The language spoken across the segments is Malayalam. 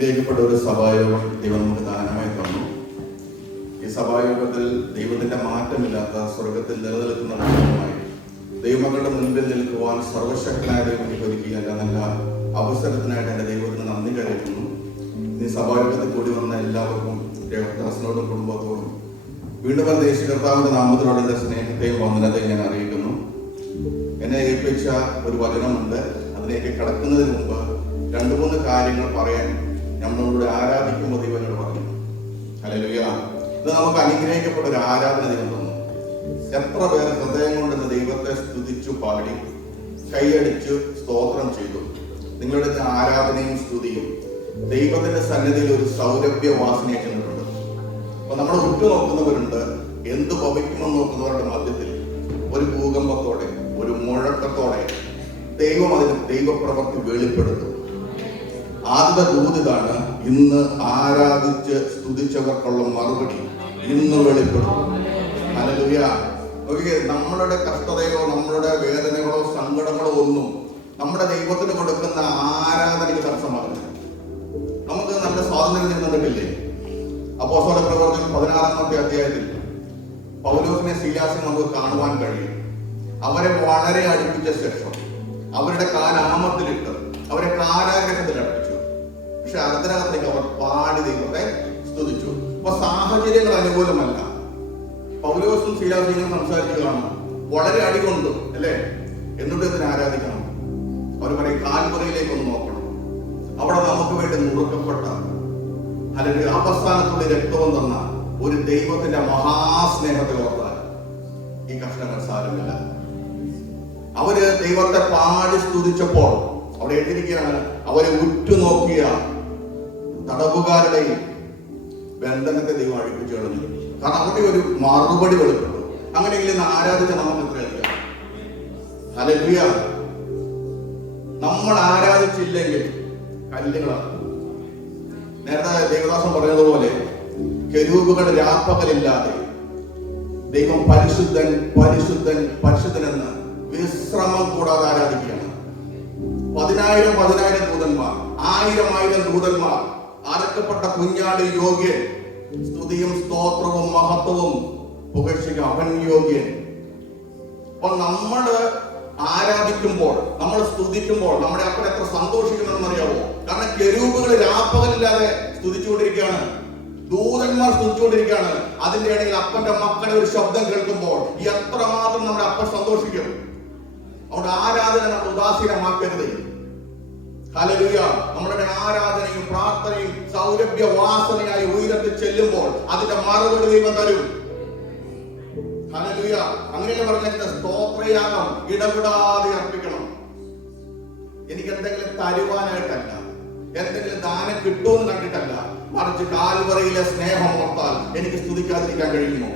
അനുഗ്രഹിക്കപ്പെട്ട ഒരു സഭായോഗം ദൈവം നമുക്ക് ദാനമായി തന്നു. ഈ സഭായോഗത്തിൽ ദൈവത്തിന്റെ മാറ്റമില്ലാത്ത സ്വർഗത്തിൽ നിലനിൽക്കുന്ന മക്കളുമായി ദൈവമക്കളുടെ മുൻപിൽ നിൽക്കുവാൻ സർവശക്തനായ ദൈവം എനിക്ക് ഒരുക്കിയ നല്ല അവസരത്തിനായിട്ട് എൻ്റെ ദൈവത്തിന് നന്ദി കരയുന്നു. ഈ സഭായോഗത്തിൽ കൂടി വന്ന എല്ലാവർക്കും ദേവദാസനോടും കുടുംബത്തോടും വീണ്ടും ദേശീയ കർത്താവിന്റെ നാമത്തിലുള്ള എൻ്റെ സ്നേഹത്തെയും വന്ദനത്തെയും ഞാൻ അറിയിക്കുന്നു. എന്നെ ഏൽപ്പിച്ച ഒരു വചനമുണ്ട്. അതിലേക്ക് കടക്കുന്നതിന് മുമ്പ് 2-3 കാര്യങ്ങൾ പറയാൻ നമ്മളോട് ആരാധിക്കുമ്പോൾ ദൈവങ്ങൾ പറഞ്ഞു. ഹല്ലേലൂയ. ഇത് നമുക്ക് അനുഗ്രഹിക്കപ്പെട്ട ഒരു ആരാധന ദൈവം തന്നു. എത്ര പേർ ഹൃദയം കൊണ്ട് ദൈവത്തെ സ്തുതിച്ചു പാടി കൈയടിച്ചു സ്തോത്രം ചെയ്തു. നിങ്ങളുടെ ആരാധനയും സ്തുതിയും ദൈവത്തിന്റെ സന്നിധിയിൽ ഒരു സൗരഭ്യവാസനയെ ചെന്നിട്ടുണ്ട്. അപ്പൊ നമ്മൾ ഉറ്റുനോക്കുന്നവരുണ്ട്, എന്ത് ഭവിക്കുമെന്ന് നോക്കുന്നവരുടെ മധ്യത്തിൽ ഒരു ഭൂകമ്പത്തോടെ ഒരു മുഴക്കത്തോടെ ദൈവം അതിന് ദൈവപ്രവൃത്തി വെളിപ്പെടുത്തും. ആദ്യ ദൂതിതാണ് ഇന്ന് ആരാധിച്ച് സ്തുതിച്ചവർക്കുള്ള മറുപടി ഇന്ന് വെളിപ്പെടും. ഹല്ലേലൂയ. നമ്മളുടെ കഷ്ടതയോ നമ്മളുടെ വേദനകളോ സങ്കടങ്ങളോ ഒന്നും നമ്മുടെ ദൈവത്തിന് കൊടുക്കുന്ന ആരാധനയ്ക്ക് തടസ്സമാകുന്നില്ല. നമുക്ക് നല്ല സ്വാതന്ത്ര്യം തന്നിട്ടില്ലേ? അപ്പോസ്തല പ്രവർത്തനം 16-ാമത്തെ അധ്യായത്തിൽ പൗലോസിനെ ശീലാസിനെ നമുക്ക് കാണുവാൻ കഴിയും. അവരെ വളരെ അടുപ്പിച്ച ശേഷം അവരുടെ കാലാമത്തിലിട്ട് അവരെ കാരാഗ്രഹത്തിൽ അടുപ്പിച്ചു. പക്ഷെ അർദ്ധരാത്രിക്ക് അവർ പാടി ദൈവത്തെ സ്തുതിച്ചു. അപ്പൊ സാഹചര്യങ്ങൾ അനുകൂലമല്ല. പൗലോസും ശീലാസിനും സംസാരിച്ചു കാണും, വളരെ അടികൊണ്ടു അല്ലേ, എന്നിട്ട് ഇതിനെ ആരാധിക്കണം. അവർ പറയും കാൽവറിയിലേക്ക് ഒന്ന് നോക്കണം, അവിടെ നമുക്ക് വേണ്ടി നുറുക്കപ്പെട്ട അല്ലെങ്കിൽ അവസാനത്തുള്ള രക്തവും തന്ന ഒരു ദൈവത്തിന്റെ മഹാസ്നേഹത്തെ ഓർത്താൽ ഈ കഷ്ടങ്ങൾ സാരമില്ല. അവര് ദൈവത്തെ പാടി സ്തുതിച്ചപ്പോൾ അവിടെ എഴുതിയിരിക്കുകയാണ്, അവരെ ഉറ്റുനോക്കിയ തടവുകാരുടെയും ബന്ധനത്തെ ദൈവം അഴിപ്പിച്ചു കളഞ്ഞു. കാരണം അവിടെ ഒരു മറുപടി വെളിപ്പെട്ടു. അങ്ങനെയെങ്കിൽ ഇന്ന് ആരാധിച്ച നമുക്ക് എത്രയറിയാം. ഹല്ലേലൂയ. നമ്മൾ ആരാധിച്ചില്ലെങ്കിൽ കല്ലുകളാണ്. നേരത്തെ ദേവദാസൻ പറഞ്ഞതുപോലെ കെരൂബുകൾ രാപ്പകലില്ലാതെ ദൈവം പരിശുദ്ധൻ പരിശുദ്ധൻ പരിശുദ്ധൻ എന്ന് വിശ്രമം കൂടാതെ ആരാധിക്കുകയാണ്. 10,000 ദൂതന്മാർ, 1000 ദൂതന്മാർ, അറക്കപ്പെട്ട കുഞ്ഞാട് യോഗ്യൻ, സ്തുതിയും സ്തോത്രവും മഹത്വവും പുകഴ്ചയ്ക്ക് അവൻ യോഗ്യൻ. അപ്പൊ നമ്മള് ആരാധിക്കുമ്പോൾ, നമ്മൾ സ്തുതിക്കുമ്പോൾ നമ്മുടെ അപ്പൻ എത്ര സന്തോഷിക്കുന്നെന്ന് അറിയാവോ? കാരണം കെരൂബുകൾ രാപ്പകലില്ലാതെ സ്തുതിച്ചുകൊണ്ടിരിക്കുകയാണ്, ദൂതന്മാർ സ്തുതിച്ചുകൊണ്ടിരിക്കുകയാണ്. അതിന്റെ ഇടയിൽ അപ്പന്റെ മക്കളുടെ ഒരു ശബ്ദം കേൾക്കുമ്പോൾ എത്രമാത്രം നമ്മുടെ അപ്പൻ സന്തോഷിക്കും. അവിടെ ആരാധന നമ്മൾ ഉദാസീനമാക്കരുത്. ഹല്ലേലൂയ. നമ്മുടെ ആരാധനയും പ്രാർത്ഥനയും സൗരഭ്യവാസനയായി ഉയരത്തിൽ ചെല്ലുമ്പോൾ അതിന്റെ മറുപടി ദൈവം തരും. ഹല്ലേലൂയ. അങ്ങനെ പറഞ്ഞ സ്തോത്രയാഗം ഇടപെടാതെ അർപ്പിക്കണം. എനിക്ക് എന്തെങ്കിലും തരുവാനായിട്ടല്ല, എന്തെങ്കിലും ദാനം കിട്ടുമെന്ന് കണ്ടിട്ടല്ല, മറിച്ച് കാൽവറിയിലെ സ്നേഹം ഓർത്താൽ എനിക്ക് സ്തുതിക്കാതിരിക്കാൻ കഴിയുമോ?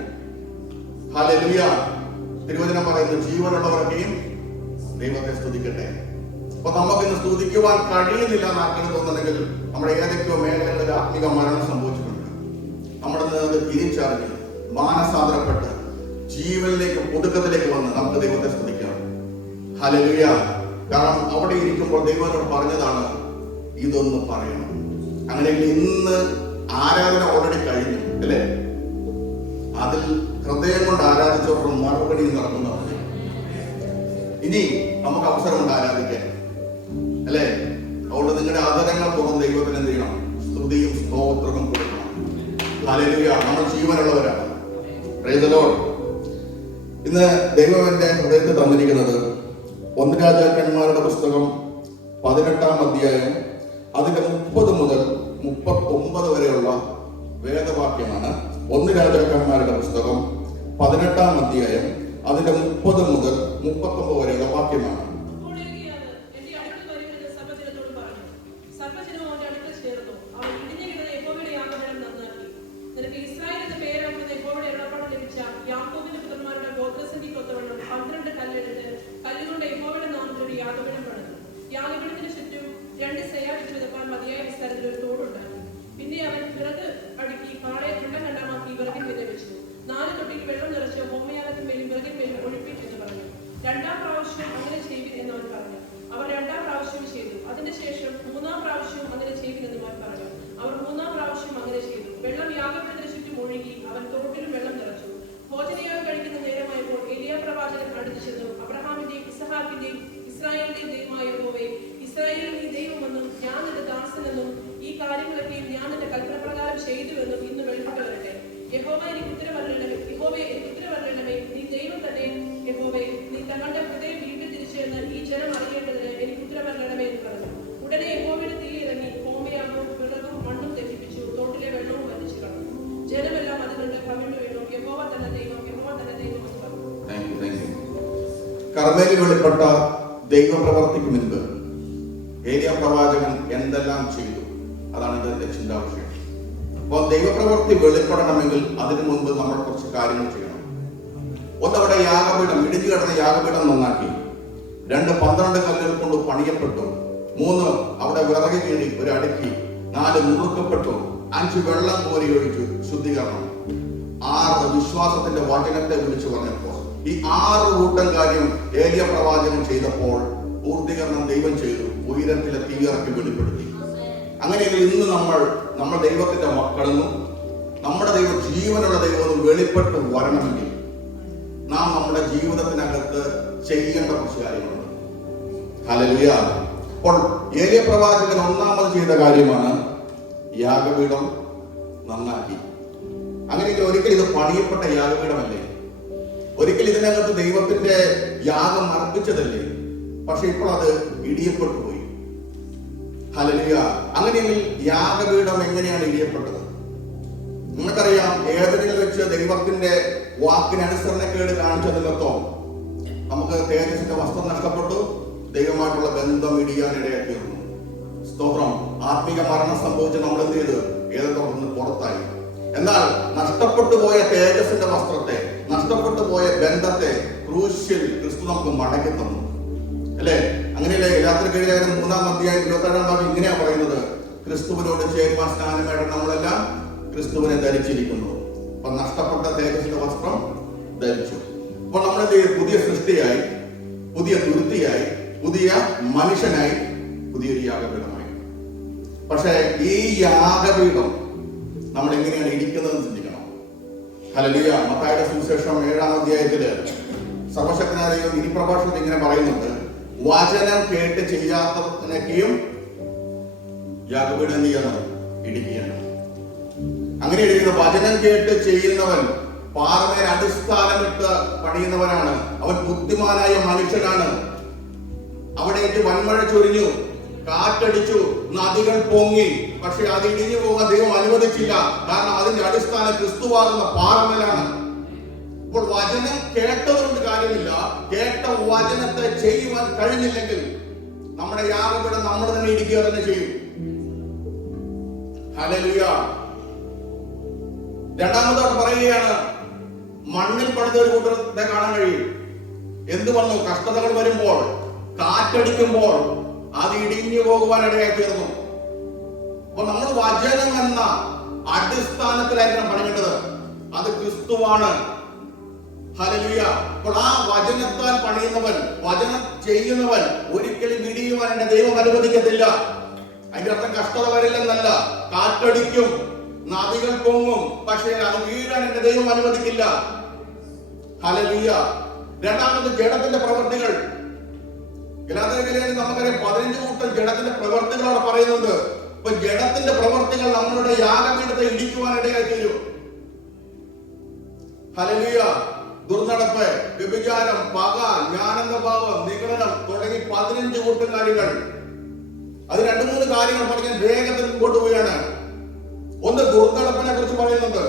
ഹല്ലേലൂയ. തിരുവചനം പറയുന്നു, ജീവനുള്ളവരൊക്കെയും ദൈവത്തെ സ്തുതിക്കട്ടെ. അപ്പൊ നമുക്ക് ഇന്ന് സ്തുതിക്കുവാൻ കഴിയുന്നില്ല എന്നാർക്കും തോന്നുന്നുണ്ടെങ്കിൽ നമ്മുടെ ഏതൊക്കെയോ മേഖലകളിൽ ആത്മിക മരണം സംഭവിച്ചിട്ടുണ്ട്. നമ്മുടെ അത് തിരിച്ചറിഞ്ഞ് മാനസാന്തരപ്പെട്ട് ജീവനിലേക്ക് പുതുക്കത്തിലേക്ക് വന്ന് നമുക്ക് ദൈവത്തെ സ്തുതിക്കാം. ഹല്ലേലൂയ. കാരണം അവിടെ ഇരിക്കുമ്പോൾ ദൈവത്തോട് പറഞ്ഞതാണ് ഇതൊന്ന് പറയണം. അങ്ങനെയെങ്കിൽ ഇന്ന് ആരാധന ഓൾറെഡി കഴിഞ്ഞു അല്ലേ? അതിൽ ഹൃദയം കൊണ്ട് ആരാധിച്ചവരുടെ മറുപടി നടക്കുന്നതാണ്. ഇനി നമുക്ക് അവസരമുണ്ട് ആരാധിക്കാൻ അല്ലേ? അതുകൊണ്ട് നിങ്ങളുടെ ആദരങ്ങൾ തുറന്ന് ദൈവത്തിന് എന്ത് ചെയ്യണം? സ്തുതിയും സ്തോത്രവും കൊടുക്കണം. ഹല്ലേലൂയ. നമ്മൾ ജീവനുള്ളവരാണ്. Praise the Lord. ഇന്ന് ദൈവം എന്റെ ഹൃദയത്തിൽ തന്നിരിക്കുന്നത് 1 രാജാക്കന്മാരുടെ പുസ്തകം 18-ാം അധ്യായം അതിന്റെ 30 മുതൽ 39 വരെയുള്ള വേദവാക്യമാണ്. 1 രാജാക്കന്മാരുടെ പുസ്തകം 18-ാം അധ്യായം അതിന്റെ 30 മുതൽ 39 വരെയുള്ള വാക്യമാണ്. പിന്നെ അവൻ വിറക് അടുക്കി പാളയെ ഖണ്ഡമാക്കി വിറകിൽ വിതറിച്ചു. 4 തൊട്ടിയിൽ വെള്ളം നിറച്ച് ഹോമയാഗത്തിന്മേലും വിറകിന്മേലും ഒഴിപ്പിച്ചെന്ന് പറഞ്ഞു. 2-ാം പ്രാവശ്യം അങ്ങനെ ചെയ്വിൻ എന്നവൻ പറഞ്ഞു. അവർ 2-ാം പ്രാവശ്യം ചെയ്തു. അതിനുശേഷം 3-ാം പ്രാവശ്യം അങ്ങനെ ചെയ്വിൻ എന്ന് പറഞ്ഞു. ഞാൻ നിന്റെ ദാസനെന്നും ഈ കാര്യങ്ങളൊക്കെയും ഞാൻ നിന്റെ കൽപ്പനപ്രകാരം ചെയ്തുവെന്നും ഇന്ന് വെളിപ്പെട്ടു വരട്ടെ. യഹോവേ എനിക്ക് ഉത്തരവരണമേ, നീ ദൈവം തന്നെ. യഹോവേ, നീ തങ്ങളുടെ ഹൃദയം വീട്ടിൽ തിരിച്ചെന്ന് ഈ ജനം അറിയേണ്ടതിന് എനിക്ക് ഉത്തരവരണമേ എന്ന് പറഞ്ഞു. ഉടനെ യഹോവയുടെ തീ ഇറങ്ങി ഹോമയാഗവും വിറകും മണ്ണും തെറ്റിപ്പിച്ചു, തോട്ടിലെ വെള്ളവും വലിച്ചു കളഞ്ഞു. ജനമെല്ലാം അത് കണ്ട് കവിണ്ണു വീണു. യഹോവ തന്നെ ദൈവം, യഹോവ തന്നെ ദൈവം എന്ന് പറഞ്ഞു. കർമ്മേലിൽ വെളിപ്പെട്ട ദൈവപ്രവർത്തിക്ക് മുൻപ് ഏലിയ പ്രവാചകൻ എന്തെല്ലാം ചെയ്തു? അതാണ് ഇതിന്റെ ചിന്താവിഷയം. അപ്പോൾ ദൈവപ്രവൃത്തി വെളിപ്പെടണമെങ്കിൽ അതിനു മുൻപ് നമ്മൾ കുറച്ച് കാര്യങ്ങൾ ചെയ്യണം. ഒന്നവിടെ യാഗപീഠം, ഇടിഞ്ഞു കിടന്ന യാഗപീഠം നന്നാക്കി. 2 12 കല്ലുകൾ കൊണ്ട് പണിയപ്പെട്ടു. 3 അവിടെ വിറക് കീറി ഒരു അടുക്കി. 4 മുറുക്കപ്പെട്ടു. 5 വെള്ളം കോരി ഒഴിച്ചു, ശുദ്ധീകരണം. 6 വിശ്വാസത്തിന്റെ വചനത്തെ വിളിച്ചു പറഞ്ഞപ്പോൾ ഈ 6 കൂട്ടം കാര്യം ഏലിയ പ്രവാചകൻ ചെയ്തപ്പോൾ പൂർത്തീകരണം ദൈവം ചെയ്തു. ഉയരത്തിലെ തീയിറക്കി വെളിപ്പെടുത്തി. അങ്ങനെയെങ്കിൽ ഇന്ന് നമ്മൾ ദൈവത്തിന്റെ മക്കളെന്നും നമ്മുടെ ദൈവം ജീവനുള്ള ദൈവമെന്നും വെളിപ്പെട്ട് വരണമെങ്കിൽ നാം നമ്മുടെ ജീവിതത്തിനകത്ത് ചെയ്യേണ്ട കുറച്ച് കാര്യങ്ങളുണ്ട്. ഹല്ലേലൂയ. അപ്പോൾ ഏലിയ പ്രവാചകൻ ഒന്നാമത് ചെയ്ത കാര്യമാണ് യാഗപീഠം നന്നാക്കി. അങ്ങനെയെങ്കിൽ ഒരിക്കൽ ഇത് പണിയപ്പെട്ട യാഗപീഠമല്ലേ? ഒരിക്കൽ ഇതിനകത്ത് ദൈവത്തിന്റെ യാഗം അർപ്പിച്ചതല്ലേ? പക്ഷെ ഇപ്പോൾ അത് ഇടിയപ്പെട്ടു പോയി. ഹല്ലേലൂയ. അങ്ങനെയെങ്കിൽ യാഗപീഠം എങ്ങനെയാണ് ഇടിയപ്പെട്ടത്? നിങ്ങൾക്കറിയാം, ഏതെങ്കിലും വെച്ച് ദൈവത്തിന്റെ വാക്കിനനുസരണക്കേട് കാണിച്ച നിമിത്തം നമുക്ക് തേജസ്സിന്റെ വസ്ത്രം നഷ്ടപ്പെട്ടു. ദൈവമായിട്ടുള്ള ബന്ധം ഇടിയാനിടയാക്കിയിരുന്നു. സ്തോത്രം. ആത്മീക മരണം സംഭവിച്ച് നമ്മൾ എന്ത് ചെയ്ത് ഏതൊക്കെ പുറത്തായി. എന്നാൽ നഷ്ടപ്പെട്ടു പോയ തേജസ്സിന്റെ വസ്ത്രത്തെ, നഷ്ടപ്പെട്ടു പോയ ബന്ധത്തെ ക്രൂശിൽ ക്രിസ്തു നമുക്ക് മടക്കി തന്നു, അല്ലേ? അങ്ങനെയല്ലേ ഗലാത്യർക്കെഴുതിയ 3-ാം അധ്യായം 27-ാം ഭാഗം ഇങ്ങനെയാ പറയുന്നത്: ക്രിസ്തുവിനോട് ചേരുവാൻ സ്നാനമേട നമ്മളെല്ലാം ക്രിസ്തുവിനെ ധരിച്ചിരിക്കുന്നു. അപ്പൊ നഷ്ടപ്പെട്ട തേജസ്സിന്റെ വസ്ത്രം ധരിച്ചു. അപ്പൊ നമ്മളെന്ത് ചെയ്യും? പുതിയ സൃഷ്ടിയായി, പുതിയ തുരുത്തിയായി, പുതിയ മനുഷ്യനായി, പുതിയൊരു യാഗപീഠമായി. പക്ഷെ ഈ യാഗപീഠം നമ്മൾ എങ്ങനെയാണ് ഇടിക്കുന്നതെന്ന് ചിന്തിക്കണം. ഹല്ലേലൂയ. മത്തായിയുടെ സുവിശേഷം 7-ാം അധ്യായത്തില് സർവശക്തനായ ദൈവം ഈ പ്രഭാഷണത്തിൽ ഇങ്ങനെ പറയുന്നുണ്ട്: വചനം കേട്ട് ചെയ്യാത്തതിനൊക്കെയും യാഗപീഠം എന്ത് ചെയ്യണം? ഇടിക്കുകയാണ്. അങ്ങനെ ഇടിക്കുന്ന വചനം കേട്ട് ചെയ്യുന്നവൻ പാറമേൽ അടിസ്ഥാനമിട്ട് പണിയുന്നവനാണ്. അവൻ ബുദ്ധിമാനായ മനുഷ്യനാണ്. അവിടേക്ക് വൻമഴ ചൊരിഞ്ഞു, കാറ്റടിച്ചു, നദികൾ പൊങ്ങി. പക്ഷെ അത് ഇടിഞ്ഞു പോകാൻ ദൈവം അനുവദിച്ചില്ല. കാരണം അതിന്റെ അടിസ്ഥാനം ക്രിസ്തുവാകുന്ന പാറമേലാണ്. അപ്പോൾ വചനം കേട്ടതുകൊണ്ട് കാര്യമില്ല. കേട്ട വചനത്തെ ചെയ്യുവാൻ കഴിഞ്ഞില്ലെങ്കിൽ നമ്മുടെ യാഗപീഠം നമ്മൾ തന്നെ ഇടിക്കുക തന്നെ ചെയ്യും. ഹല്ലേലൂയ. രണ്ടാമതോട് പറയുകയാണ്, മണ്ണിൽ പണിത ഒരു കൂട്ടത്തെ കാണാൻ കഴിയും. എന്ത് വന്നു? കഷ്ടതകൾ വരുമ്പോൾ, കാറ്റടിക്കുമ്പോൾ അത് ഇടിഞ്ഞു പോകുവാൻ ഇടയായി തീർന്നു. അപ്പൊ നമ്മൾ വചനം എന്ന അടിസ്ഥാനത്തിലായിരിക്കണം പണിയേണ്ടത്. അത് ക്രിസ്തുവാണ്. ഹല്ലേലൂയ. അപ്പോൾ ആ വചനത്താൽ പണിയുന്നവൻ, വചനം ചെയ്യുന്നവൻ ഒരിക്കലും ഇടിയുവാൻ എന്റെ ദൈവം അനുവദിക്കത്തില്ല. അതിന്റെ അർത്ഥം കഷ്ടത വരില്ലെന്നല്ല. കാറ്റടിക്കും, നദികൾ പൊങ്ങും, പക്ഷേ അത് വീഴാൻ എന്റെ ദൈവം അനുവദിക്കില്ല. ഹല്ലേലൂയ. രണ്ടാമത് ജഡത്തിന്റെ പ്രവൃത്തികൾ. ഗലാത്യർക്കെഴുതിയ നമുക്കറിയാം 15 കൂട്ടം ജഡത്തിന്റെ പ്രവൃത്തികളാണ് പറയുന്നത്. അപ്പൊ ജഡത്തിന്റെ പ്രവൃത്തികൾ നമ്മളുടെ യാഗപീഠത്തെ ഇടിക്കുവാൻ ഇടയായി തീരും. ഹല്ലേലൂയ. ദുർനടപ്പ്, വ്യഭിചാരം, പക, ജ്ഞാനഭാവം, നിഗളനം തുടങ്ങി 15 കൂട്ടം കാര്യങ്ങൾ. അത് 2-3 കാര്യങ്ങൾ പറഞ്ഞാൽ വേഗത്തിൽ മുമ്പോട്ട് പോവുകയാണ്. ഒന്ന് ദുർനടപ്പിനെ കുറിച്ച് പറയുന്നുണ്ട്.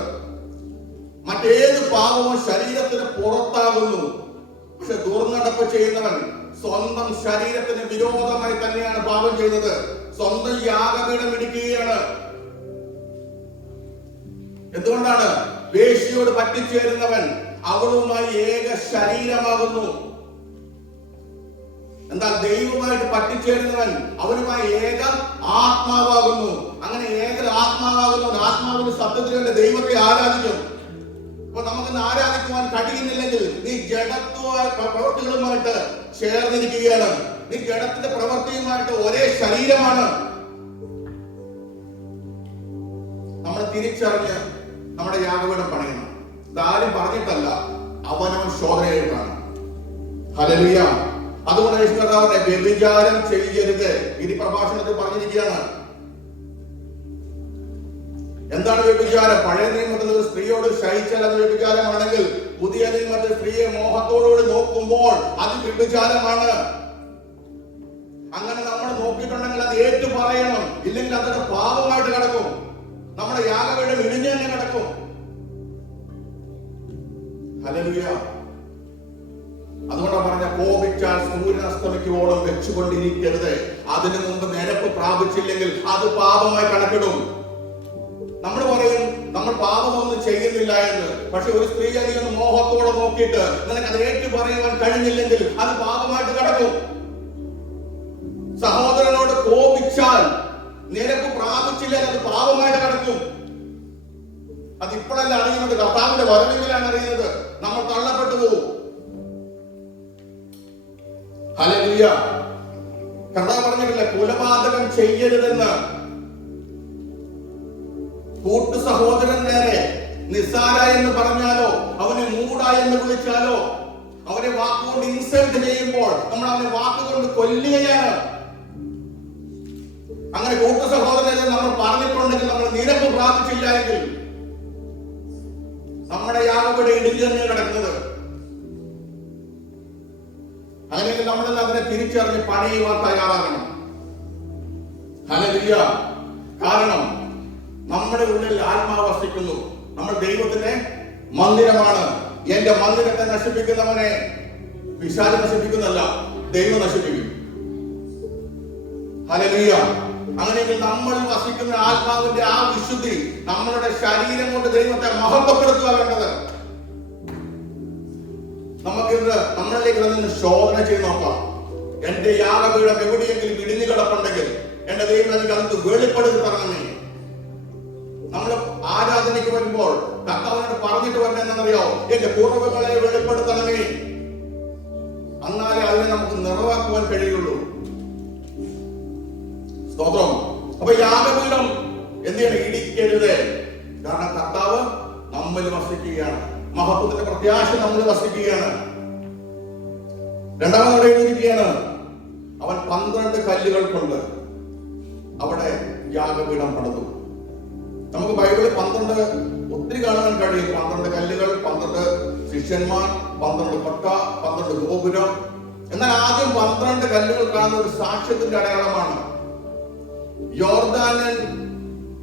മറ്റേത് പാപവും ശരീരത്തിന് പുറത്താകുന്നു. പക്ഷെ ദുർനടപ്പ് ചെയ്യുന്നവൻ സ്വന്തം ശരീരത്തിന് വിരോധമായി തന്നെയാണ് പാപം ചെയ്യുന്നത്. സ്വന്തം യാഗപീഠം ഇടിക്കുകയാണ്. എന്തുകൊണ്ടാണ്? വേശ്യയോട് പറ്റിച്ചേരുന്നവൻ അവളുമായി ഏക ശരീരമാകുന്നു. എന്നാൽ ദൈവമായിട്ട് പറ്റിച്ചേരുന്നവൻ അവനുമായി ഏക ആത്മാവാകുന്നു. അങ്ങനെ ഏക ആത്മാവാകുന്നവൻ ആത്മാവിന്റെ ശബ്ദത്തിൽ ദൈവത്തെ ആരാധിക്കും. അപ്പൊ നമുക്കിന്ന് ആരാധിക്കുവാൻ കഴിയുന്നില്ലെങ്കിൽ നീ പ്രവൃത്തികളുമായിട്ട് ചേർന്നിരിക്കുകയാണ്. നീ ജഡത്തിന്റെ പ്രവൃത്തിയുമായിട്ട് ഒരേ ശരീരമാണ്. നമ്മൾ തിരിച്ചറിഞ്ഞ് നമ്മുടെ യാഗപീഠം പണിയണം. ഇതാരും പറഞ്ഞിട്ടല്ല, അവനവൻ ശോധനയായിട്ടാണ്. ഹല്ലേലൂയ. അതുകൊണ്ട് യേശു കർത്താവിനെ വ്യഭിചാരം ചെയ്യരുത് ഈ പ്രഭാഷണത്തിൽ പറഞ്ഞിരിക്കുകയാണ്. എന്താണ് വ്യഭിചാരം? പഴയ നിയമത്തിൽ ഒരു സ്ത്രീയോട് ശയിച്ചാൽ അത് വ്യഭിചാരമാണെങ്കിൽ പുതിയ നിയമത്തിൽ സ്ത്രീയെ മോഹത്തോടുകൂടി നോക്കുമ്പോൾ അത് വ്യഭിചാരമാണ്. അങ്ങനെ നമ്മൾ നോക്കിയിട്ടുണ്ടെങ്കിൽ അത് ഏറ്റു പറയണം, ഇല്ലെങ്കിൽ അതൊക്കെ പാപമായിട്ട് കിടക്കും. നമ്മുടെ യാഗപീഠം ഇടിഞ്ഞു തന്നെ കിടക്കും. ഹല്ലേലൂയ. അതുകൊണ്ടാണ് പറഞ്ഞ കോപിച്ചാൽ സൂര്യൻ അസ്തമിക്കുവോളം വെച്ചുകൊണ്ടിരിക്കരുത്. അതിനു മുമ്പ് നിരപ്പ് പ്രാപിച്ചില്ലെങ്കിൽ അത് പാപമായി കണക്കിടും. നമ്മൾ പറയും നമ്മൾ പാപമൊന്നും ചെയ്യുന്നില്ല എന്ന്. പക്ഷെ ഒരു സ്ത്രീ അതിന് മോഹത്തോടെ നോക്കിയിട്ട് നിനക്ക് അത് ഏറ്റു പറയുവാൻ കഴിഞ്ഞില്ലെങ്കിൽ അത് പാപമായിട്ട് കിടക്കും. സഹോദരനോട് കോപിച്ചാൽ നിരപ്പ് പ്രാപിച്ചില്ലെങ്കിൽ അത് പാപമായിട്ട് കിടക്കും. അതിപ്പോഴല്ല അറിയുന്നത്, കർത്താവിന്റെ വരവിലാണ് അറിയുന്നത്. നമ്മൾ തള്ളപ്പെട്ടു പോകും. ഹല്ലേലൂയ. കർത്താവ് പറഞ്ഞിട്ടില്ല കൊലപാതകം ചെയ്യരുതെന്ന്. കൂട്ടു സഹോദരൻ നേരെ നിസ്സാര എന്ന് പറഞ്ഞാലോ അവനെ മൂട എന്ന് വിളിച്ചാലോ അവനെ വാക്കുകൊണ്ട് ഇൻസൾട്ട് ചെയ്യുമ്പോൾ നമ്മൾ അവനെ വാക്കുകൊണ്ട് കൊല്ലുകയാണ്. അങ്ങനെ കൂട്ടു സഹോദരനെ നമ്മൾ പറഞ്ഞിട്ടുണ്ടെങ്കിൽ നമ്മൾ നിരപ്പ് പ്രാപിച്ചില്ല എങ്കിൽ നമ്മുടെ യാഗപീഠം ഇടിഞ്ഞു തന്നെ കിടക്കുന്നത്. അങ്ങനെയെങ്കിൽ നമ്മളെല്ലാം അതിനെ തിരിച്ചറിഞ്ഞ് പണിയുവാൻ തയ്യാറാകണം. ഹല്ലേലൂയ. കാരണം നമ്മുടെ ഉള്ളിൽ ആത്മാവ് വസിക്കുന്നു. നമ്മൾ ദൈവത്തിന്റെ മന്ദിരമാണ്. എന്റെ മന്ദിരത്തെ നശിപ്പിക്കുന്നവനെ പിശാച് നശിപ്പിക്കുന്നല്ല, ദൈവം നശിപ്പിക്കും. ഹല്ലേലൂയ. അങ്ങനെയെങ്കിൽ നമ്മൾ വസിക്കുന്ന ആത്മാവിന്റെ ആ വിശുദ്ധി നമ്മളുടെ ശരീരം കൊണ്ട് ദൈവത്തെ മഹത്വപ്പെടുത്തുക വേണ്ടത്. നമുക്കിത് നമ്മളിലേക്ക് നിന്ന് ശോധന ചെയ്ത് നോക്കാം. എന്റെ യാഗപീഠം എവിടെയെങ്കിലും ഇടിഞ്ഞു കിടപ്പുണ്ടെങ്കിൽ എന്റെ ദൈവം എനിക്ക് അത് വെളിപ്പെടുത്തി തരണമേ. നമ്മൾ ആരാധനയ്ക്ക് വരുമ്പോൾ കർത്താവിനോട് പറഞ്ഞിട്ട് വരണമെന്നറിയോ, എന്റെ കുറവുകളെ വെളിപ്പെടുത്തണമേ. എന്നാലേ അതിനെ നമുക്ക് നിറവാക്കുവാൻ കഴിയുള്ളൂ. സ്തോത്രം. അപ്പൊ യാഗപീഠം എന്ത് ചെയ്യണം? ഇടിക്കരുത്. കാരണം കർത്താവ് നമ്മിൽ വസിക്കുകയാണ്. മഹത്വത്തിന്റെ പ്രത്യാശ നമ്മൾ വസിക്കുകയാണ്. രണ്ടാമത് എഴുതിയിരിക്കുകയാണ്, അവൻ 12 കല്ലുകൾ കൊണ്ട് അവിടെ യാഗപീഠം പണിതു. നമുക്ക് ബൈബിളിൽ 12 ഒത്തിരി കാണാൻ കഴിയും. 12 കല്ലുകൾ, 12 ശിഷ്യന്മാർ, 12 കൊട്ട, 12 ഗോപുരം. എന്നാൽ ആദ്യം 12 കല്ലുകൾ കാണുന്ന ഒരു സാക്ഷ്യത്തിന്റെ അടയാളമാണ്. യോർദാനിൽ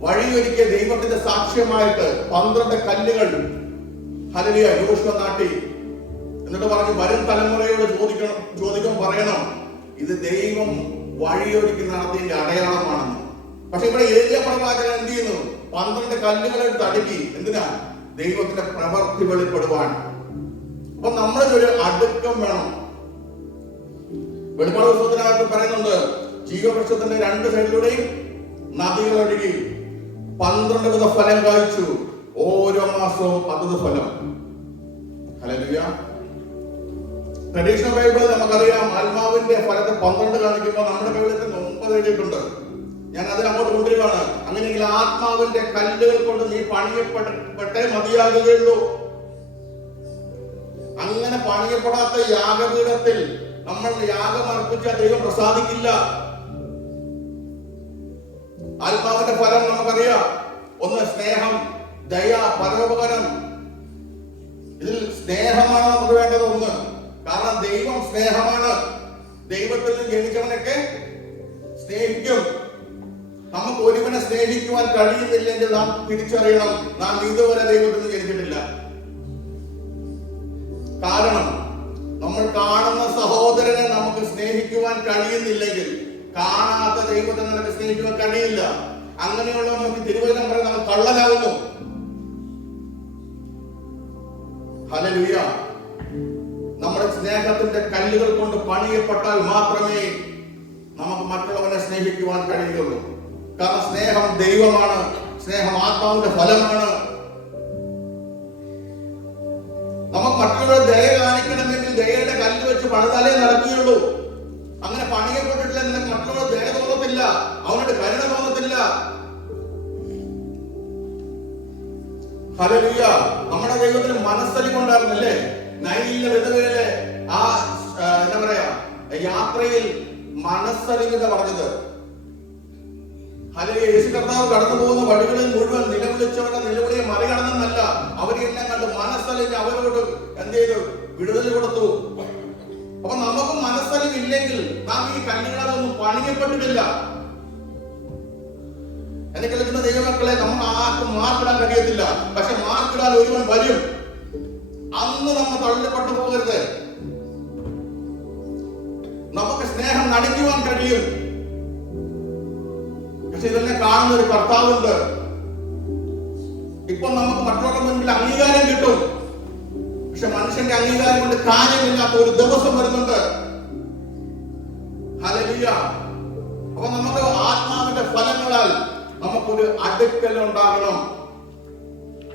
വഴിയൊരുക്കിയ ദൈവത്തിന്റെ സാക്ഷ്യമായിട്ട് 12 കല്ലുകൾ ഹല്ലേലൂയ യോശുവ നാട്ടി. എന്നിട്ട് പറഞ്ഞു വരും തലമുറയോട് ചോദിക്കണം പറയണം, ഇത് ദൈവം വഴിയൊരുക്കി നടത്തിയതിന്റെ അടയാളമാണെന്ന്. പക്ഷെ ഇവിടെ ഏലിയ പ്രവാചകൻ എന്ത് ചെയ്യുന്നു? 12 കല്ലുകൾ എടുത്ത് അടുക്കി. എന്തിനാ? ദൈവത്തിന്റെ പ്രവൃത്തി വെളിപ്പെടുവാൻ. അപ്പൊ നമ്മളിതൊരു അടുക്കം വേണം. വെളിപ്പാട് പുസ്തകത്തിനകത്ത് പറയുന്നുണ്ട്, ജീവവൃക്ഷത്തിന്റെ 2 സൈഡിലൂടെയും നദികൾ ഒഴുകി 12 വിധ ഫലം കായ്ച്ചു, ഓരോ മാസവും 10 ഫലം. ഹല്ലേലൂയ. ട്രഡീഷണൽ ബൈബിൾ നമുക്കറിയാം, ആത്മാവിന്റെ ഫലത്തെ 12 കാണിക്കുമ്പോൾ നമ്മുടെ ബൈബിളിൽ 9 എഴുതിയിട്ടുണ്ട്. ഞാൻ അതിനങ്ങോട്ട് കൊണ്ടുവരികയാണ്. അങ്ങനെയെങ്കിൽ ആത്മാവിന്റെ കല്ലുകൾ കൊണ്ട് നീ പണിയപ്പെട്ടേ മതിയാകുകയുള്ളൂ. അങ്ങനെ പണിയപ്പെടാത്ത യാഗപീഠത്തിൽ നമ്മൾ യാഗം അർപ്പിച്ച ദൈവം പ്രസാദിക്കില്ല. ആത്മാവിന്റെ ഫലം നമുക്കറിയാം. ഒന്ന് സ്നേഹം, ദയ, പരോപകാരം. ഇതിൽ സ്നേഹമാണ് നമുക്ക് വേണ്ടത്. ഒന്ന്, കാരണം ദൈവം സ്നേഹമാണ്. ദൈവത്തിൽ നിന്ന് ജനിച്ചവനൊക്കെ സ്നേഹിക്കും. നമുക്ക് ഒരുവനെ സ്നേഹിക്കുവാൻ കഴിയുന്നില്ലെങ്കിൽ നാം തിരിച്ചറിയണം, നാം ഇതുവരെ ദൈവത്തിൽ നിന്ന് ജനിച്ചിട്ടില്ല. കാരണം നമ്മൾ കാണുന്ന സഹോദരനെ നമുക്ക് സ്നേഹിക്കുവാൻ കഴിയുന്നില്ലെങ്കിൽ കാണാത്ത ദൈവത്തെ നമുക്ക് സ്നേഹിക്കുവാൻ കഴിയില്ല. അങ്ങനെയുള്ള നമുക്ക് തിരുവചനം പറയാൻ നമ്മൾ കള്ളനാകുന്നു. ഹല്ലേലൂയ. നമ്മുടെ സ്നേഹത്തിന്റെ കല്ലുകൾ കൊണ്ട് പണിയപ്പെട്ടാൽ മാത്രമേ നമുക്ക് മറ്റുള്ളവനെ സ്നേഹിക്കുവാൻ കഴിയുള്ളൂ. കാരണം സ്നേഹം ദൈവമാണ്, സ്നേഹം ആത്മാവിന്റെ ഫലമാണ്. നമുക്ക് മറ്റുള്ളവരെ ദയ കാണിക്കണമെങ്കിൽ ദയയുടെ കല്ല് വെച്ച് പണിതാലേ നടക്കുകയുള്ളൂ. അങ്ങനെ പണിയപ്പെട്ടിട്ടില്ല നിനക്ക് മറ്റുള്ളവർ ദയ തോന്നത്തില്ല, അവനോട് കരുണ തോന്നത്തില്ല. ഹല്ലേലൂയ. നമ്മുടെ ദൈവത്തിന് മനസ്സലി കൊണ്ടായിരുന്നല്ലേ നൈലിലെ വിധവയിലെ ആ എന്താ പറയാ യാത്രയിൽ മനസ്സലിഞ്ഞത പറഞ്ഞത്. അല്ലെങ്കിൽ യേശു കർത്താവ് കടന്നു പോകുന്ന വഴികളിൽ മുഴുവൻ നിലവിളിച്ചവരുടെ നിലവിളിയെ മറികടന്നെന്നല്ല, അവരെല്ലാം കണ്ട് മനസ്സലിഞ്ഞ് അവരോട് എന്ത് ചെയ്തു? വിടുതൽ കൊടുത്തു. അപ്പൊ നമുക്കും മനസ്സലിവില്ലെങ്കിൽ നാം ഈ കല്ലുകളൊന്നും പണിയപ്പെട്ടിട്ടില്ല. എന്നെ കേൾക്കുന്ന ദൈവമക്കളെ, നമുക്ക് ആർക്കും മാർക്കിടാൻ കഴിയത്തില്ല. പക്ഷെ മാർക്കിടാൻ ഒരുവൻ വരും. അന്ന് നമ്മൾ തള്ളപ്പെട്ടു പോകരുത്. നമുക്ക് സ്നേഹം നടിക്കുവാൻ കഴിയും. പക്ഷെ ഇതെല്ലാം കാണുന്ന ഒരു കർത്താവുണ്ട്. ഇപ്പൊ നമുക്ക് മറ്റുള്ളവരുടെ മുൻപിൽ അംഗീകാരം കിട്ടും. പക്ഷെ മനുഷ്യന്റെ അംഗീകാരം കൊണ്ട് കാര്യമില്ലാത്ത ഒരു ദിവസം വരുന്നുണ്ട്. ഹല്ലേലൂയ. അപ്പൊ നമുക്ക് ആത്മാവിന്റെ ഫലങ്ങളാൽ നമുക്കൊരു അടുക്കൽ ഉണ്ടാകണം.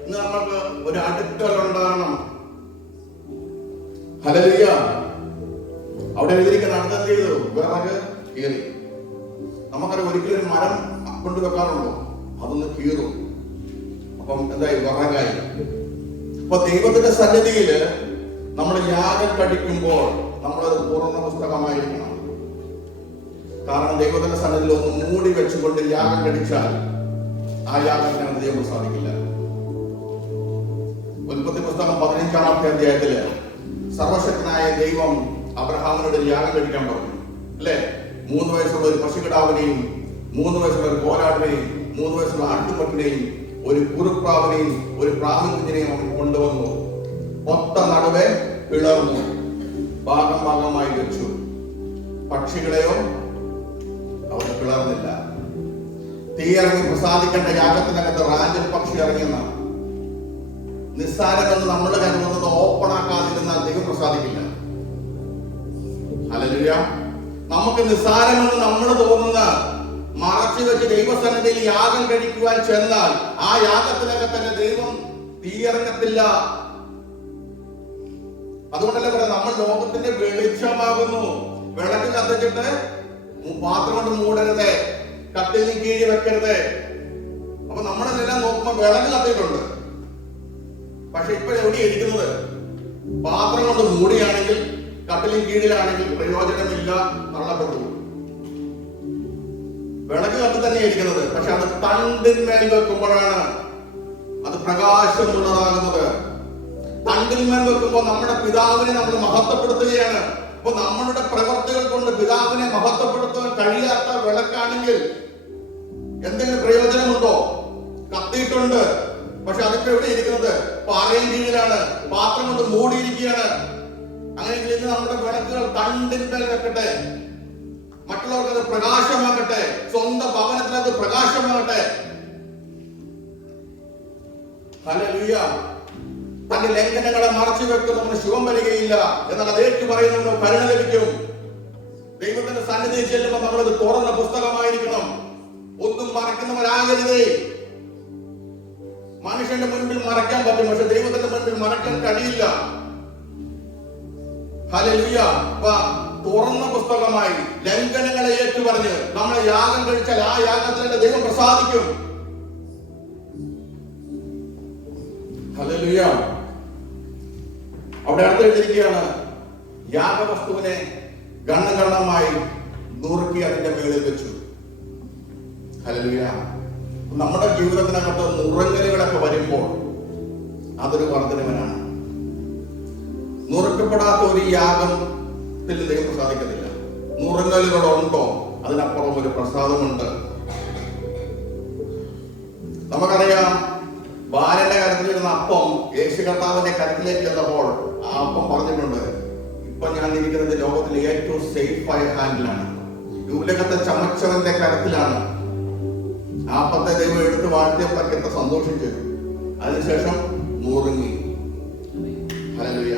ഇന്ന് നമുക്ക് ഒരു അടുക്കൽ ഉണ്ടാകണം. ഹല്ലേലൂയ. അവിടെ എഴുതിയിരിക്കുന്ന അടുത്തെന്ത് ചെയ്തു? വിറക് കീറി. നമുക്കറിയാം, ഒരിക്കലും ഒരു മരം കൊണ്ടുവെക്കാറുണ്ടോ? അതൊന്ന് കീറും. അപ്പം എന്തായി? വിറകായി. അപ്പൊ ദൈവത്തിന്റെ സന്നിധിയില് നമ്മൾ യാഗം കഴിക്കുമ്പോൾ നമ്മളത് തുറന്ന പുസ്തകമായിരിക്കണം. കാരണം ദൈവത്തിന്റെ സന്നിധിയിൽ ഒന്ന് മൂടി വെച്ചുകൊണ്ട് യാഗം കഴിച്ചാൽ ആ യാഗത്തിന് ദൈവം സാധിക്കില്ല. ഉൽപ്പത്തി പുസ്തകം 15-ാമത്തെ അധ്യായത്തില് സർവശക്തനായ ദൈവം അബ്രഹാമിനോട് യാഗം കഴിക്കാൻ പറഞ്ഞു, അല്ലെ? 3 വയസ്സുള്ള ഒരു പശുക്കിടാവിനെയും 3 വയസ്സുള്ള ഒരു കോലാട്ടിനെയും 3 വയസ്സുള്ള ആട്ടുകൊറ്റനെയും ഒരു കുറുപ്രാവിനെയും ഒരു പ്രാവിൻ കുഞ്ഞിനെയും അവൻ കൊണ്ടുവന്നു. ഒത്ത നടുവെ പിളർന്നു, ഭാഗം ഭാഗമായി വെച്ചു. പക്ഷികളെയോ അവർ പിളർന്നില്ല. തീ ഇറങ്ങി പ്രസാദിക്കേണ്ട യാഗത്തിനകത്ത് റാഞ്ചൽ പക്ഷി ഇറങ്ങിയെന്നാണ്. നിസ്സാരമെന്ന് നമ്മൾ കരുതുന്നത് ഓപ്പൺ ആക്കാതിരുന്നാൽ ദൈവം പ്രസാദിക്കില്ല. ഹല്ലേലൂയ. നമുക്ക് നിസ്സാരമെന്ന് നമ്മൾ തോന്നുന്ന മറച്ചു വെച്ച് ദൈവസന്നിധിയിൽ യാഗം കഴിക്കുവാൻ ചെന്നാൽ ആ യാഗത്തിനൊക്കെ തന്നെ ദൈവം തീയിറങ്ങത്തില്ല. അതുകൊണ്ടല്ലേ പറയാം, നമ്മൾ ലോകത്തിന്റെ വെളിച്ചമാകുന്നു. വിളക്ക് കത്തിച്ചിട്ട് പാത്രം കൊണ്ട് മൂടരുത്, കട്ടിലിന് കീഴി വെക്കരുത്. അപ്പൊ നമ്മളെല്ലാം നോക്കുമ്പോൾ വിളക്ക് കത്തിയിട്ടുണ്ട്. പക്ഷെ ഇപ്പൊ എവിടെ ഇരിക്കുന്നത്? പാത്രം കൊണ്ട് മൂടിയാണെങ്കിൽ, കട്ടിലിന് കീഴിലാണെങ്കിൽ പ്രയോജനമില്ല, തള്ളപ്പെട്ടു. വിളക്ക് കത്തി തന്നെ ഇരിക്കുന്നത്. പക്ഷെ അത് തണ്ടിന്മേൽ വെക്കുമ്പോഴാണ് അത് പ്രകാശമുള്ളതാകുന്നത്. തണ്ടിന്മേൽ വെക്കുമ്പോൾ നമ്മുടെ പിതാവിനെ നമ്മൾ മഹത്വപ്പെടുത്തുകയാണ്. അപ്പൊ നമ്മളുടെ പ്രവർത്തികൾ കൊണ്ട് പിതാവിനെ മഹത്വപ്പെടുത്താൻ കഴിയാത്ത വിളക്കാണെങ്കിൽ എന്തെങ്കിലും പ്രയോജനമുണ്ടോ? കത്തിയിട്ടുണ്ട്, പക്ഷെ അതിപ്പോ എവിടെ ഇരിക്കുന്നത്? പാറയും കീഴിലാണ്, പാത്രം കൊണ്ട് മൂടിയിരിക്കുകയാണ്. അങ്ങനെയെങ്കിൽ ഇന്ന് നമ്മുടെ വിളക്കുകൾ തണ്ടിന്മേൽ വെക്കട്ടെ. മറ്റുള്ളവർക്ക് അത് പ്രകാശമാകട്ടെ. സ്വന്തം ഭവനത്തിൽ അത് പ്രകാശമാകട്ടെ. ഹല്ലേലൂയ. തന്റെ ലംഘനങ്ങളെ മറച്ചു വെക്കുന്നവന് ശുഭം വരികയില്ല, എന്നാൽ അത് ഏറ്റു പറയുന്നവന് കരുണ ലഭിക്കും. ദൈവത്തിന്റെ സന്നിധിയിൽ ചെല്ലുമ്പോൾ നമ്മളത് തുറന്ന പുസ്തകമായിരിക്കണം. ഒന്നും മറക്കുന്നവരാകരുതേ. മനുഷ്യന്റെ മുൻപിൽ മറയ്ക്കാൻ പറ്റും, പക്ഷെ ദൈവത്തിന്റെ മുൻപിൽ മറയ്ക്കാൻ കഴിയില്ല. ഹല്ലേലൂയ. തുറന്ന പുസ്തകമായി ലംഘനങ്ങളെ ഏറ്റുപറഞ്ഞ് നമ്മളെ യാഗം കഴിച്ചാൽ ആ യാഗത്തിലെ ദൈവം പ്രസാദിക്കും. ഹല്ലേലൂയ. അവിടെ അടുത്ത് എഴുതിയിരിക്കുകയാണ്, യാഗവസ്തുവിനെ ഗണ്ണഗണ്ണമായി നുറുക്കി അതിന്റെ മേളിൽ വെച്ചു. ഹല്ലേലൂയ. നമ്മുടെ ജീവിതത്തിനകത്ത് നുറുങ്ങലുകളൊക്കെ വരുമ്പോൾ അതൊരു വർദ്ധനവനാണ്. നുറുക്കപ്പെടാത്ത ഒരു യാഗത്തിൽ ദൈവം പ്രസാദിക്കത്തില്ല. നുറുങ്ങലുകളുണ്ടോ, അതിനപ്പുറം ഒരു പ്രസാദമുണ്ട്. നമുക്കറിയാം, ബാലന്റെ കരത്തിൽ വരുന്ന അപ്പം യേശു കർത്താവിന്റെ കരത്തിലേക്ക് ചെന്നപ്പോൾ ആ അപ്പം പറഞ്ഞിട്ടുണ്ട്, ഇപ്പൊ ഞാൻ ഇരിക്കുന്നത് ലോകത്തിലെ ഏറ്റവും സേഫായ ഹാൻഡിലാണ്. ഈ ഉലകത്തെ ചമച്ചവന്റെ കരത്തിലാണ്. ആ അപ്പത്തെ ദൈവം എടുത്ത് വാഴ്ത്തിയപ്പോഴൊക്കെ സന്തോഷിച്ചു. അതിനുശേഷം നുറുങ്ങി. ഹല്ലേലൂയ.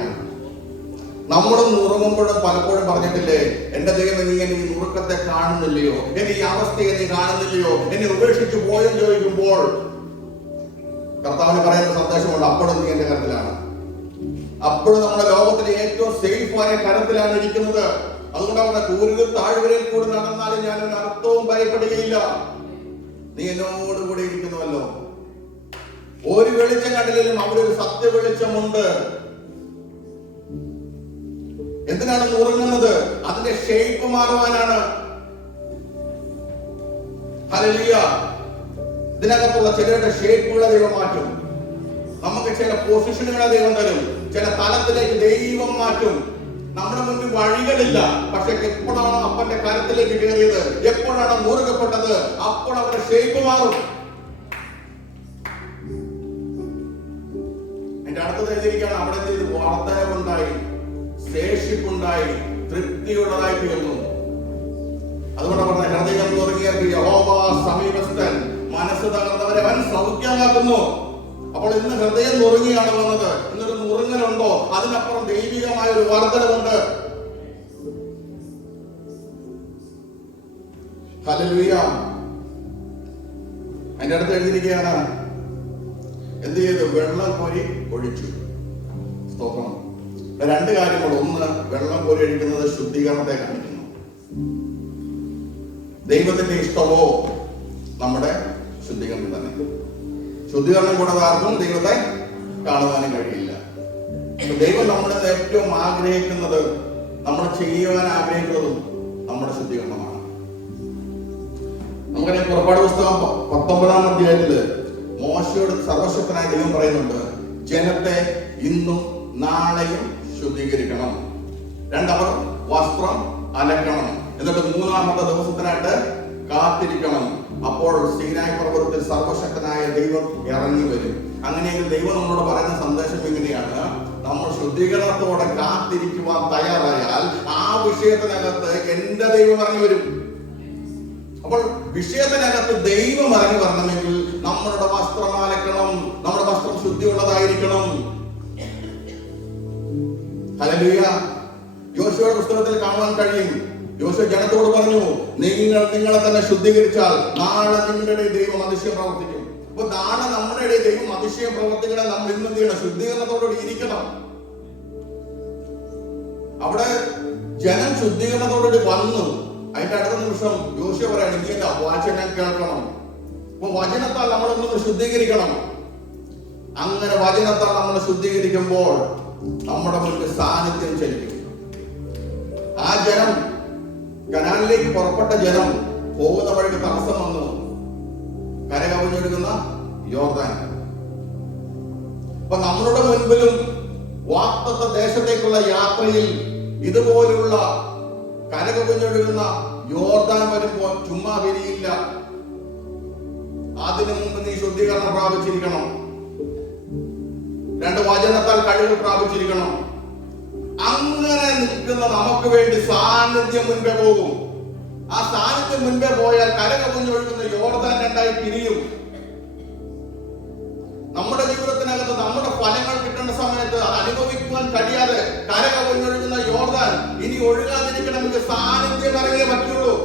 നമ്മളും നുറുങ്ങുമ്പോഴും പലപ്പോഴും പറഞ്ഞിട്ടില്ലേ, എന്റെ ദൈവം നീ എന്നെ ഈ നുറുക്കത്തെ കാണുന്നില്ലയോ, എന്നെ ഈ അവസ്ഥയെ നീ കാണുന്നില്ലയോ, എന്നെ ഉപേക്ഷിച്ചു പോയെന്ന് ചോദിക്കുമ്പോൾ കർത്താവിന് പറയുന്ന സന്ദേശമുണ്ട്, അപ്പോഴും നീ എന്റെ കരത്തിലാണ്. അപ്പോഴും നമ്മുടെ ലോകത്തിലെ ഏറ്റവും സേഫായ കരത്തിലാണ് ഇരിക്കുന്നത്. അതുകൊണ്ട് അവരുടെ കൂരിലും താഴ്വരയിൽ കൂടി നടന്നാലും ഞാൻ ഒരു അർത്ഥവും ഭയപ്പെടുകയില്ല. നീ എന്നോടുകൂടി ഇരിക്കുന്നുവല്ലോ. ഒരു വെളിച്ചം കണ്ടില്ലെങ്കിലും അവിടെ ഒരു സത്യ വെളിച്ചമുണ്ട്. എന്തിനു എന്തിനാണ് നുറുങ്ങുന്നത്? അതിന്റെ ഷേപ്പ് മാറുവാനാണ്. ഹല്ലേലൂയ. ഇതിനകത്തുള്ള ചിലരുടെ ഷേപ്പുകളെ ദൈവം മാറ്റും. നമുക്ക് ചില പൊസിഷനുകളെ ദൈവം തരും. ചില തലത്തിലേക്ക് ദൈവം മാറ്റും. നമ്മുടെ മുന്നിൽ വഴികളില്ല. പക്ഷെ എപ്പോഴാണ് അപ്പന്റെ കരത്തിലേക്ക് കയറിയത്, എപ്പോഴാണ് മുറുകപ്പെട്ടത്, അപ്പോൾ അവരുടെ ഷേപ്പ് മാറും. എന്റെ അടുത്തത് എഴുതിയിരിക്കുകയാണ്, അവിടെ ചെയ്ത് വർധനവുണ്ടായി, ശേഷിപ്പുണ്ടായി, തൃപ്തിയുള്ളതായി തീർന്നു. അതുകൊണ്ട് പറഞ്ഞ ഹൃദയം നുറുങ്ങിയവർക്ക് യഹോവ സമീപസ്ഥൻ, മനസ്സ് തകർന്നവരെ അവൻ സൗഖ്യമാക്കുന്നു. അപ്പോൾ ഇന്ന് ഹൃദയം നുറുങ്ങിയാണ് വന്നത്. ഇന്നൊരു നുറുങ്ങലുണ്ടോ? അതിനപ്പുറം ദൈവികമായ ഒരു വർധനമുണ്ട്. ഹല്ലേലൂയ. അതിന്റെ അടുത്ത് എഴുതിയിരിക്കുകയാണ്, എന്ത് ചെയ്തു? വെള്ളം കോരി ഒഴിച്ചു. സ്തോത്രം. രണ്ട് കാര്യങ്ങൾ. ഒന്ന്, വെള്ളം കോരി ഒഴിക്കുന്നത് ശുദ്ധീകരണത്തെ കാണിക്കുന്നു. ദൈവത്തിന്റെ ഇഷ്ടമോ നമ്മുടെ ശുദ്ധീകരണം തന്നെ. ശുദ്ധീകരണം കൂടാതെ ആർക്കും ദൈവത്തെ കാണുവാനും കഴിയില്ല. ദൈവം നമ്മുടെ ഏറ്റവും ആഗ്രഹിക്കുന്നത്, നമ്മൾ ചെയ്യുവാൻ ആഗ്രഹിക്കുന്നതും നമ്മുടെ ശുദ്ധീകരണമാണ്. നമുക്കറിയാം, പുറപ്പാട് പുസ്തകം 19-ാം അധ്യായത്തില് മോശയോട് സർവശക്തനായ ദൈവം പറയുന്നുണ്ട്, ജനത്തെ ഇന്നും നാളെയും ശുദ്ധീകരിക്കണം. രണ്ടവർ വസ്ത്രം അലക്കണം, എന്നിട്ട് മൂന്നാമത്തെ ദിവസത്തിനായിട്ട് കാത്തിരിക്കണം. അപ്പോൾ സീനായി പർവ്വതത്തിൽ സർവശക്തനായ ദൈവം ഇറങ്ങി വരും. അങ്ങനെയെങ്കിൽ ദൈവം നമ്മളോട് പറയുന്ന സന്ദേശം എങ്ങനെയാണ്? നമ്മൾ ശുദ്ധീകരണത്തോടെ കാത്തിരിക്കുവാൻ തയ്യാറായാൽ ആ വിഷയത്തിനകത്ത് എന്റെ ദൈവം ഇറങ്ങി വരും. അപ്പോൾ വിഷയത്തിനകത്ത് ദൈവം ഇറങ്ങി വരണമെങ്കിൽ നമ്മളുടെ വസ്ത്രം അലക്കണം, നമ്മുടെ വസ്ത്രം ശുദ്ധിയുള്ളതായിരിക്കണം. ഹല്ലേലൂയ. യോശുവയുടെ പുസ്തകത്തിൽ കാണുവാൻ കഴിയും, യോശുവ ജനത്തോട് പറഞ്ഞു, നിങ്ങൾ നിങ്ങളെ തന്നെ ശുദ്ധീകരിച്ചാൽ നാളെ നിങ്ങളുടെ ദൈവം അതിശയം പ്രവർത്തിക്കും. അപ്പൊ നാളെ നമ്മുടെ ദൈവം അതിശയം പ്രവർത്തിക്കണേ. നമ്മൾ ഇന്ന് എന്ത് ചെയ്യണം? ശുദ്ധീകരണത്തോടുകൂടി ഇരിക്കണം. അവിടെ ജനം ശുദ്ധീകരണത്തോടുകൂടി വന്നു. അതിന്റെ അടുത്ത നിമിഷം യോശുവ പറയാണ്, നീ എന്താ വചനം കേൾക്കണം. അപ്പൊ വചനത്താൽ നമ്മളൊന്ന് ശുദ്ധീകരിക്കണം. അങ്ങനെ വചനത്താൽ നമ്മൾ ശുദ്ധീകരിക്കുമ്പോൾ നമ്മുടെ മുന്നിൽ സാന്നിധ്യം ചലിക്കും. ആ ജനം, കനാനിലേക്ക് പുറപ്പെട്ട ജനം പോകുന്ന വഴിക്ക് തടസ്സം വന്നു. കരകവിഞ്ഞൊഴുകുന്ന യോർദാൻ. അപ്പൊ നമ്മളുടെ മുൻപിലും വാഗ്ദത്ത ദേശത്തേക്കുള്ള യാത്രയിൽ ഇതുപോലുള്ള കരകവിഞ്ഞൊഴുകുന്ന യോർദാൻ വരുമ്പോൾ ചുമ്മാ വിരിയില്ല. അതിനു മുമ്പ് നീ ശുദ്ധീകരണം പ്രാപിച്ചിരിക്കണം. രണ്ട് വചനത്താൽ കഴിവ് പ്രാപിച്ചിരിക്കണം. അങ്ങനെ നിൽക്കുന്ന നമുക്ക് വേണ്ടി സാന്നിധ്യം മുൻപേ പോകും. ആ സാന്നിധ്യം മുൻപേ പോയാൽ കരകവിഞ്ഞൊഴുകുന്ന യോർദാൻ രണ്ടായി പിരിയും. നമ്മുടെ ജീവിതത്തിനകത്ത് നമ്മുടെ ഫലങ്ങൾ കിട്ടേണ്ട സമയത്ത് അത് അനുഭവിക്കുവാൻ കഴിയാതെ കരകവിഞ്ഞൊഴുകുന്ന യോർദാൻ ഇനി ഒഴുകാതിരിക്കണമെങ്കിൽ സാന്നിധ്യം ഇറങ്ങിയേ പറ്റുള്ളൂ.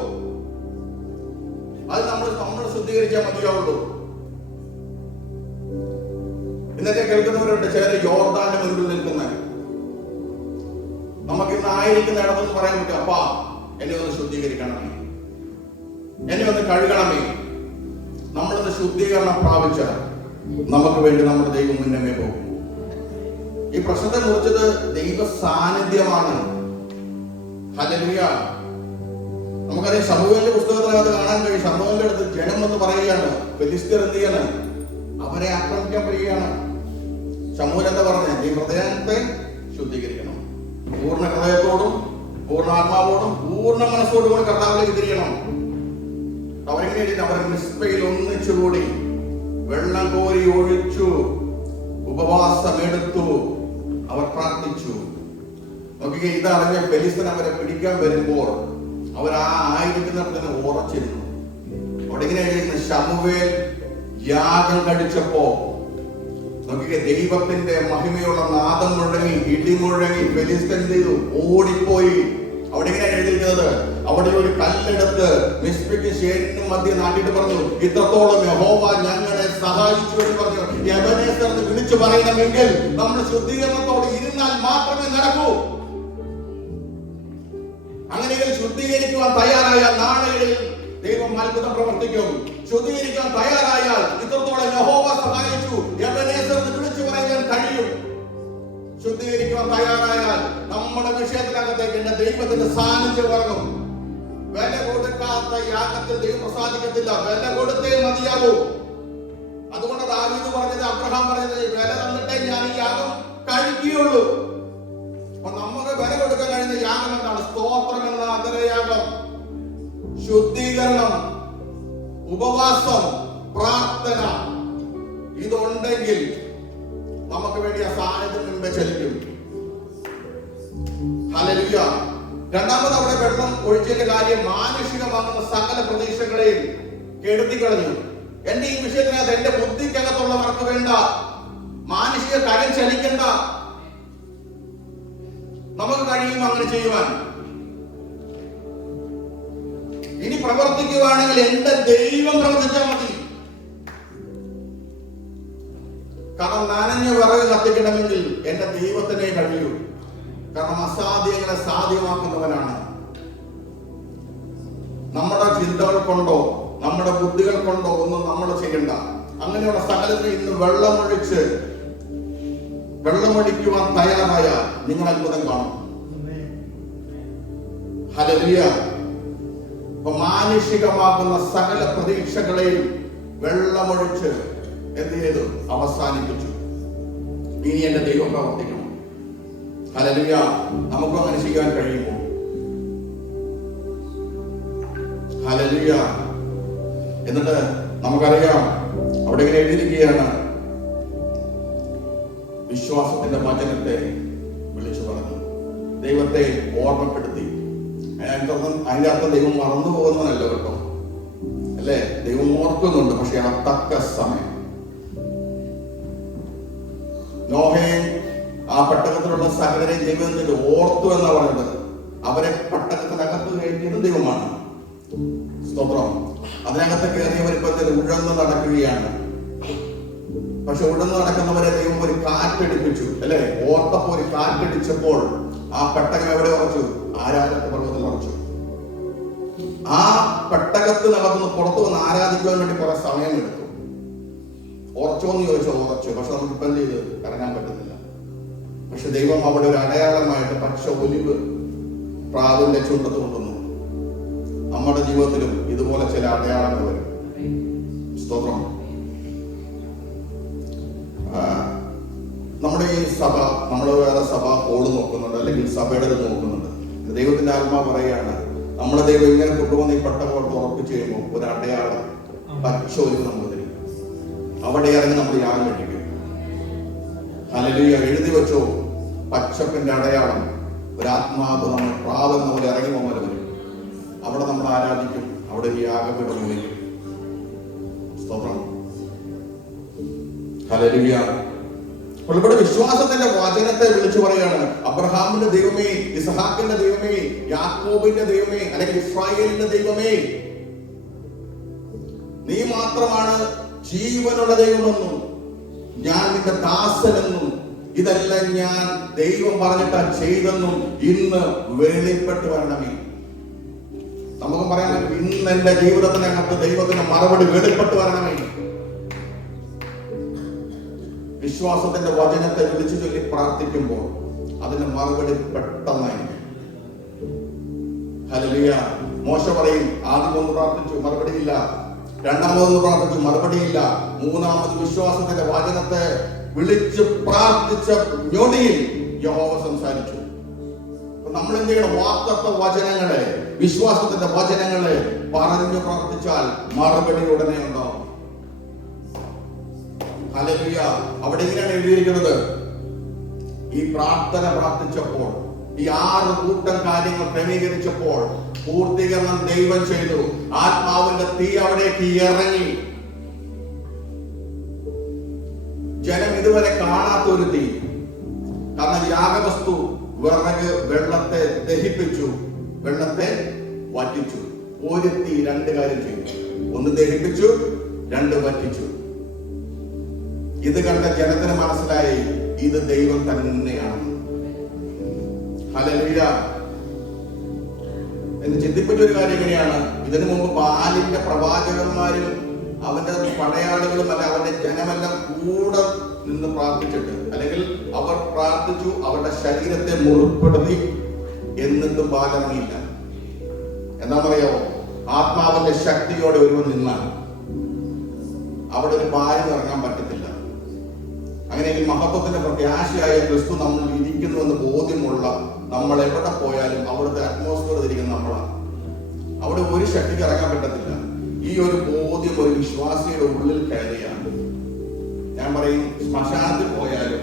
അത് നമ്മൾ ശുദ്ധീകരിച്ചാൽ മതിയാവുള്ളൂ. ഇന്നത്തെ കേൾക്കുന്നവരുണ്ട് ചിലർ യോർദാന്റെ മുൻപിൽ നിൽക്കുന്നത്. നമുക്ക് ഇന്ന് ആയിരിക്കുന്ന ഇടമെന്ന് പറയാൻ പറ്റും, അപ്പാ എന്നെ ഒന്ന് ശുദ്ധീകരിക്കണമേ, എന്നെ ഒന്ന് കഴുകണമേ. നമ്മളൊന്ന് ശുദ്ധീകരണം പ്രാപിച്ചാൽ നമുക്ക് വേണ്ടി നമ്മുടെ ദൈവം മുന്നമേ പോകും. ഈ പ്രശ്നത്തെ കുറിച്ചത് ദൈവ സാന്നിധ്യമാണ്. ഹല്ലേലൂയ. നമുക്കറിയാം, ശമൂവേലിന്റെ പുസ്തകത്തിനകത്ത് കാണാൻ കഴിയും, ശമൂവേലിന്റെ അടുത്ത് ജനം എന്ന് പറയുകയാണ്, ഫെലിസ്ത്യർ എന്ത് ചെയ്യാണ്? അവരെ ആക്രമിക്കാൻ വരികയാണ്. ശമൂവേൽ എന്താ പറഞ്ഞത്? നീ ഹൃദയത്തെ ശുദ്ധീകരിക്കണം, പൂർണ്ണ ഹൃദയത്തോടും പൂർണ്ണ ആത്മാവോടും പൂർണ്ണ മനസ്സോടും കൂടി കർത്താവിലേക്ക് തിരിയണം. അവരെങ്ങനെ എഴുതി? അവർ മിസ്പയിൽ ഒന്നിച്ചുകൂടി വെള്ളം കോരി ഒഴിച്ചു, ഉപവാസമെടുത്തു, അവർ പ്രാർത്ഥിച്ചു. നോക്കിക്കേ, ഇതറിഞ്ഞ ഫെലിസ്ത്യൻ അവരെ പിടിക്കാൻ വരുമ്പോൾ അവർ ആ ആയിരിക്കുന്നിടത്ത് തന്നെ ഉറച്ചിരുന്നു. അവിടെ ഇങ്ങനെ എഴുതിയിരിക്കുന്നു, ശമൂവേൽ യാഗം കഴിച്ചപ്പോ നോക്കിക്കേ, ദൈവത്തിന്റെ മഹിമയുള്ള നാദം മുഴങ്ങി, ഇടിമുഴങ്ങി, ഫെലിസ്ത്യൻ എന്ത് ചെയ്തു? ഓടിപ്പോയി. അവിടെ ഇങ്ങനെ എഴുതിയിരിക്കുന്നത്, അവിടെ ഒരു കല്ലെടുത്ത് മിസ്പയ്ക്ക് ശേരിനും മധ്യ നാട്ടിട്ട് പറഞ്ഞു, ഇത്രത്തോളം യഹോവ ഞങ്ങളെ സഹായിച്ചു എന്ന് പറഞ്ഞു. എബനേസർ എന്ന് വിളിച്ചു പറയണമെങ്കിൽ നമ്മൾ ശുദ്ധീകരണത്തോടെ ഇരുന്നാൽ മാത്രമേ നടക്കൂ. അങ്ങനെയെങ്കിൽ ശുദ്ധീകരിക്കുവാൻ തയ്യാറായാൽ നാളെയിൽ ദൈവം അത്ഭുതം പ്രവർത്തിക്കും. ശുദ്ധീകരിക്കാൻ തയ്യാറായാൽ ഇത്രത്തോളം യഹോവ സഹായിച്ചു, എബനേസർ എന്ന് വിളിച്ചു പറയാൻ കഴിയും. ശുദ്ധീകരിക്കുവാൻ തയ്യാറായാൽ നമ്മുടെ വിഷയത്തിനകത്തേക്ക് എന്റെ ദൈവത്തിന്റെ സാന്നിധ്യം ഇറങ്ങും. വില കൊടുക്കാത്ത യാഗത്തിൽ ദൈവം പ്രസാദിക്കത്തില്ല. വില കൊടുത്തേ മതിയാകൂ. അതുകൊണ്ട് ദാവീദ് പറഞ്ഞത്, അബ്രഹാം പറഞ്ഞത്, വില തന്നിട്ടേ ഞാൻ ഈ യാഗം കഴിക്കുകയുള്ളൂ. അപ്പൊ നമുക്ക് വില കൊടുക്കാൻ കഴിയുന്ന യാഗം എന്താണ്? സ്തോത്രം എന്ന അന്തരയാഗം, ശുദ്ധീകരണം, ഉപവാസം, പ്രാർത്ഥന. ഇതുണ്ടെങ്കിൽ നമുക്ക് വേണ്ടി ആ സാന്നിധ്യം മുമ്പേ ചലിക്കും. ഹല്ലേലൂയ. രണ്ടാമത് അവിടെ വെള്ളം ഒഴിച്ചതിന്റെ കാര്യം മാനുഷികമാകുന്ന സകല പ്രതീക്ഷകളെയും കെടുത്തി കളഞ്ഞു. എന്റെ ഈ വിഷയത്തിനകത്ത് എന്റെ ബുദ്ധിക്കകത്തുള്ളവർക്ക് വേണ്ട, മാനുഷിക കാര്യം ചലിക്കണ്ട. നമുക്ക് കഴിയും അങ്ങനെ ചെയ്യുവാൻ. ഇനി പ്രവർത്തിക്കുകയാണെങ്കിൽ എന്റെ ദൈവം പ്രവർത്തിച്ചാൽ മതി. കാരണം നനഞ്ഞ വിറക് കത്തിക്കണമെങ്കിൽ എന്റെ ദൈവത്തിനെ കഴിയൂ. കാരണം അസാധ്യങ്ങളെ സാധ്യമാക്കുന്നവനാണ്. നമ്മുടെ ചിന്തകൾ കൊണ്ടോ നമ്മുടെ ബുദ്ധികൾ കൊണ്ടോ ഒന്നും നമ്മൾ ചെയ്യണ്ട. അങ്ങനെയുള്ള സകലത്തിൽ ഇന്ന് വെള്ളമൊഴിക്കുവാൻ തയ്യാറായ നിങ്ങൾ അത്ഭുതം കാണും. ഹല്ലേലൂയ. അപ്പൊ മാനുഷികമാകുന്ന സകല പ്രതീക്ഷകളെയും വെള്ളമൊഴിച്ച് എന്ത് ചെയ്തു? അവസാനിപ്പിച്ചു. ഇനി എന്റെ ദൈവം പ്രവർത്തിക്കണം. ഹല്ലേലൂയ. നമുക്കും അങ്ങനെ ചെയ്യാൻ കഴിയുമോ? ഹല്ലേലൂയ. എന്നിട്ട് നമുക്കറിയാം, അവിടെ ഇങ്ങനെ എഴുതിയിരിക്കുകയാണ്, വിശ്വാസത്തിന്റെ വചനത്തെ വിളിച്ചു പറഞ്ഞു, ദൈവത്തെ ഓർമ്മപ്പെടുത്തി. അതിന്റെ അർത്ഥം ദൈവം മറന്നു പോകുന്നതല്ല കേട്ടോ, അല്ലേ? ദൈവം ഓർക്കുന്നുണ്ട്, പക്ഷെ ആ തക്ക സമയം. നോഹയെ ആ പെട്ടകത്തിലുള്ള സകലരെയും ദൈവം എന്നിട്ട് ഓർത്തു എന്നാ പറയുന്നത്. അവരെ പെട്ടകത്തിനകത്ത് കയറ്റിയത് ദൈവമാണ്. സ്തോത്രം. അതിനകത്ത് കയറിയവരിപ്പത്തിൽ ഉഴന്ന് നടക്കുകയാണ്. പക്ഷെ ഉഴന്ന് നടക്കുന്നവരെ ദൈവം ഒരു കാറ്റടിപ്പിച്ചു, അല്ലെ? ഓർത്തപ്പോ ഒരു കാറ്റടിച്ചപ്പോൾ ആ പെട്ടകം എവിടെ ഉറച്ചു? ആരാധന പർവ്വതത്തിൽ ഉറച്ചു. ആ പെട്ടകത്തിനകത്തുനിന്ന് പുറത്തു വന്ന് ആരാധിക്കുവാൻ വേണ്ടി കുറെ സമയം എടുത്തു. ഉറച്ചോന്ന് ചോദിച്ചോ? ഉറച്ചു. പക്ഷെ നമുക്ക് ഇപ്പം എന്ത് ചെയ്ത് ഇറങ്ങാൻ പറ്റുന്നില്ല. പക്ഷെ ദൈവം അവിടെ ഒരു അടയാളമായിട്ട് പച്ച ഒലിവ് പ്രാവിന്റെ ചുണ്ടത്ത് കൊണ്ടുവന്നു. നമ്മുടെ ജീവിതത്തിലും ഇതുപോലെ ചില അടയാളങ്ങൾ വരും. സ്തോത്രം. നമ്മുടെ ഈ സഭ, നമ്മൾ വേറെ സഭ കോഡ് നോക്കുന്നുണ്ട്, അല്ലെങ്കിൽ സഭയുടെ നോക്കുന്നുണ്ട്. ദൈവത്തിന്റെ ആത്മാവ് പറയുകയാണ്, നമ്മുടെ ദൈവം ഇങ്ങനെ കൊണ്ടുവന്ന് ഈ പെട്ടകോട്ട് ഉറപ്പിച്ചു കഴിയുമ്പോൾ ഒരു അടയാളം പച്ച ഒലിവ് നമ്മൾ തരും. അവിടെ ഇറങ്ങി നമ്മൾ യാഗം കഴിക്കും. ഹല്ലേലൂയ. എഴുതി വെച്ചോ, പച്ചപ്പിന്റെ അടയാളം. ഒരു ആത്മാവ് നമ്മൾ പ്രാവെന്ന പോലെ ഇറങ്ങി പോകുന്ന വരും. അവിടെ നമ്മൾ ആരാധിക്കും. അവിടെ ഒരു യാഗപീഠം വിളിക്കും. സ്തോത്രം. ഹല്ലേലൂയ. അപ്പോൾ ഇവിടെ വിശ്വാസത്തിന്റെ വചനത്തെ വിളിച്ചു പറയുകയാണ്, അബ്രഹാമിന്റെ ദൈവമേ, ഇസ്ഹാക്കിന്റെ ദൈവമേ, യാക്കോബിന്റെ ദൈവമേ, അല്ലെങ്കിൽ ഇസ്രായേലിന്റെ ദൈവമേ, നീ മാത്രമാണ് ജീവനുള്ള ദൈവമെന്നും ഞാൻ നിന്റെ ദാസനെന്നും ഇതെല്ലാം ഞാൻ ദൈവം പറഞ്ഞിട്ടാ ചെയ്തെന്നും ഇന്ന് വെളിപ്പെട്ട് വരണമേ. നമുക്ക് പറയാൻ പറ്റും, ഇന്ന് എന്റെ ജീവിതത്തിനകത്ത് ദൈവത്തിന്റെ മറുപടി വെളിപ്പെട്ട് വരണമേ. വിശ്വാസത്തിന്റെ വചനത്തെ വിളിച്ചു ചൊല്ലി പ്രാർത്ഥിക്കുമ്പോൾ അതിന്റെ മറുപടി പെട്ടെന്നായിരിക്കും. ഹല്ലേലൂയ. മോശ പറയും, ആദ്യം ഒന്ന് പ്രാർത്ഥിച്ചു, മറുപടിയില്ല. രണ്ടാമതൊന്ന് പ്രാർത്ഥിച്ചു, മറുപടിയില്ല. മൂന്നാമത് വിശ്വാസത്തിന്റെ വചനത്തെ വിളിച്ച് പ്രാർത്ഥിച്ച ഞൊടിയിൽ യഹോവ സംസാരിച്ചു. നമ്മൾ എന്ത് ചെയ്യണം? വാഗ്ദത്ത വചനങ്ങളെ, വിശ്വാസത്തിന്റെ വചനങ്ങളെ പറഞ്ഞു പ്രാർത്ഥിച്ചാൽ മറുപടി ഉടനെ ഉണ്ടാവും. ഹല്ലേലൂയ. അവിടെ ഇങ്ങനെയാണ് എഴുതിയിരിക്കുന്നത്, ഈ പ്രാർത്ഥന പ്രാർത്ഥിച്ചപ്പോൾ, ഈ 6 കൂട്ടം കാര്യങ്ങൾ ക്രമീകരിച്ചപ്പോൾ പൂർത്തീകരണം ദൈവം ചെയ്തു. ആത്മാവിന്റെ തീ അവിടേക്ക് ഇറങ്ങി. ജനം ഇതുവരെ കാണാത്ത ഒരു തീ. കാരണം യാഗവസ്തു വിറക് വെള്ളത്തെ ദഹിപ്പിച്ചു, വെള്ളത്തെ വറ്റിച്ചു. ഒരു തീ 2 കാര്യം ചെയ്തു. 1 ദഹിപ്പിച്ചു, 2 വറ്റിച്ചു. ഇത് കണ്ട ജനത്തിന് മനസ്സിലായി, ഇത് ദൈവം തന്നെയാണ്. ഹല്ലേലൂയ. എന്ന് ചിന്തിപ്പിച്ച ഒരു കാര്യം എങ്ങനെയാണ്? ഇതിനു മുമ്പ് ബാലിന്റെ പ്രവാചകന്മാരും അവന്റെ പടയാളികളും അല്ല അവന്റെ ജനമെല്ലാം കൂടെ നിന്ന് പ്രാർത്ഥിച്ചിട്ട്, അല്ലെങ്കിൽ അവർ പ്രാർത്ഥിച്ചു, അവരുടെ ശരീരത്തെ മുറിപ്പെടുത്തി എന്നിട്ടും പാലിറങ്ങിയില്ല. എന്താ പറയാമോ? ആത്മാവിന്റെ ശക്തിയോടെ ഒരുവൻ നിന്നാൽ അവിടെ ഒരു പാലിന് ഇറങ്ങാൻ പറ്റത്തില്ല. അങ്ങനെയെങ്കിൽ മഹത്വത്തിന്റെ പ്രത്യാശയായ ക്രിസ്തു നമ്മൾ ഇരിക്കുന്നുവെന്ന് ബോധ്യമുള്ള നമ്മൾ എവിടെ പോയാലും അവിടുത്തെ അറ്റ്മോസ്ഫിയർ തിരിക്കുന്ന നമ്മളാണ്. അവിടെ ഒരു ശക്തിക്ക് ഇറങ്ങാൻ പറ്റത്തില്ല. ഈ ഒരു ബോധ്യം ഒരു വിശ്വാസിയുടെ ഉള്ളിൽ കയറിയാണ്. ഞാൻ പറയും, ശ്മശാനത്തിൽ പോയാലും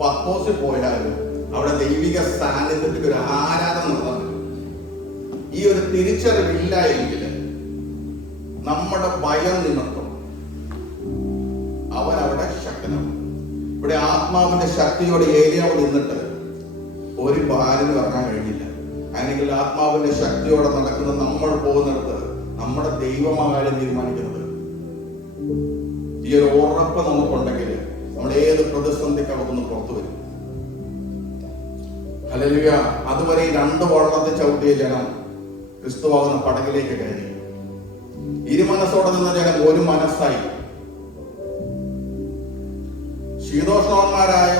പത്തോസിൽ പോയാലും അവിടെ ദൈവിക സാന്നിധ്യത്തിൽ ഒരു ആരാധന നടന്നു. ഈ ഒരു തിരിച്ചറിവില്ല എങ്കിൽ നമ്മുടെ ഭയം നിമിത്തം അവൻ അവിടെ ശക്തനാണ്. ഇവിടെ ആത്മാവിന്റെ ശക്തിയോടെ ഏരിയാവ് നിന്നിട്ട് ഒരു ബാലിന് ഇറങ്ങാൻ കഴിഞ്ഞില്ല. അല്ലെങ്കിൽ ആത്മാവിന്റെ ശക്തിയോടെ നടക്കുന്ന നമ്മൾ പോകുന്നിടത്ത് നമ്മുടെ ദൈവമാകാലും തീരുമാനിക്കുന്നത്. ഈ ഒരു ഉറപ്പ് നമുക്കുണ്ടെങ്കിൽ നമ്മൾ ഏത് പ്രതിസന്ധിക്ക് അകത്തുനിന്ന് പുറത്തു വരും. ഹല്ലേലൂയ. അതുവരെ ഈ 2 വള്ളത്തിൽ ചവിട്ടിയ ജനം ക്രിസ്തുവാകുന്ന പടകിലേക്ക് കയറി. ഇരുമനസ്സോടെ നിന്ന ജനം ഒരു മനസ്സായി. ശീതോഷ്ണവന്മാരായ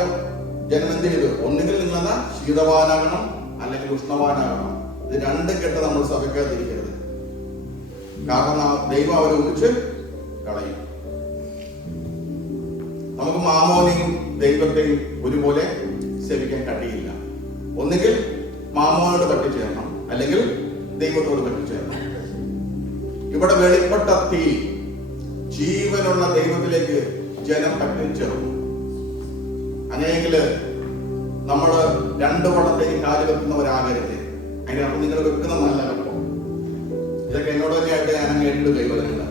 ജനം എന്ത് ചെയ്തു? ഒന്നുകിൽ നിന്ന ശീതവാനാകണം, അല്ലെങ്കിൽ ഉഷ്ണവാനാകണം. ഇത് 2 കെട്ട് നമ്മൾ സഭയ്ക്കകത്തിരിക്കരുത്. കാരണം ദൈവം അവരെ ഒന്നിച്ച് കളയും. നമുക്ക് മാമോനെയും ദൈവത്തെയും ഒരുപോലെ സേവിക്കാൻ കഴിയില്ല. ഒന്നുകിൽ മാമോനോട് പറ്റിച്ചേരണം, അല്ലെങ്കിൽ ദൈവത്തോട് പറ്റിച്ചേരണം. ഇവിടെ വെളിപ്പെട്ട തീ ജീവനുള്ള ദൈവത്തിലേക്ക് ജനം പറ്റിച്ചേർന്നു. അങ്ങനെയെങ്കിൽ നമ്മൾ 2 വള്ളത്തേക്ക് കാല് വെക്കുന്നവരാകരുത്. അതിനകത്ത് നിങ്ങൾ വെക്കുന്ന നല്ല കപ്പം. ഇതൊക്കെ എന്നോട് തന്നെയായിട്ട് ഞാൻ അങ്ങ് എട്ട് ദൈവങ്ങളുണ്ട്.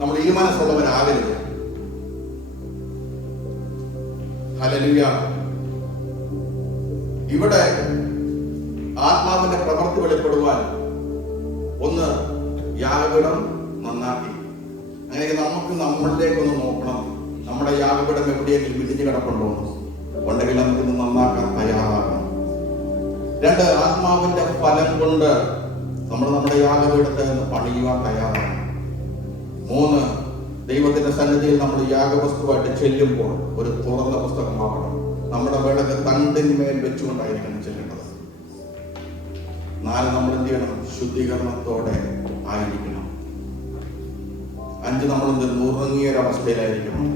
നമ്മൾ ഈ മനസ്സുള്ളവരാകരുത്. ഹല്ലേലൂയ. ഇവിടെ ആത്മാവിന്റെ പ്രവൃത്തി വെളിപ്പെടുവാൻ ഒന്ന് യാഗപീഠം നന്നാക്കി. അങ്ങനെ നമുക്ക് നമ്മളിലേക്കൊന്ന് നോക്കണം. നമ്മുടെ യാഗപീഠം എവിടെയെങ്കിലും ഇടിഞ്ഞു കിടപ്പുണ്ടോ ഉണ്ടെങ്കിൽ നമുക്കിന്ന് നന്നാക്കാൻ തയ്യാറാകണം. 2, ആത്മാവിന്റെ ഫലം കൊണ്ട് നമ്മൾ നമ്മുടെ യാഗപീഠത്തെ പണിയുവാൻ തയ്യാറാകണം. 3, ദൈവത്തിന്റെ സന്നിധിയിൽ നമ്മൾ യാഗവസ്തുവായിട്ട് ചെല്ലുമ്പോൾ ഒരു തുറന്ന പുസ്തകമാകണം. നമ്മുടെ വിളക്ക് തണ്ടിന്മേൽ വെച്ചുകൊണ്ടായിരിക്കണം ചെല്ലേണ്ടത്. 4, നമ്മൾ എന്ത് ചെയ്യണം? ശുദ്ധീകരണത്തോടെ ആയിരിക്കണം. 5, നമ്മൾ നുറുങ്ങിയ ഒരവസ്ഥയിലായിരിക്കണം.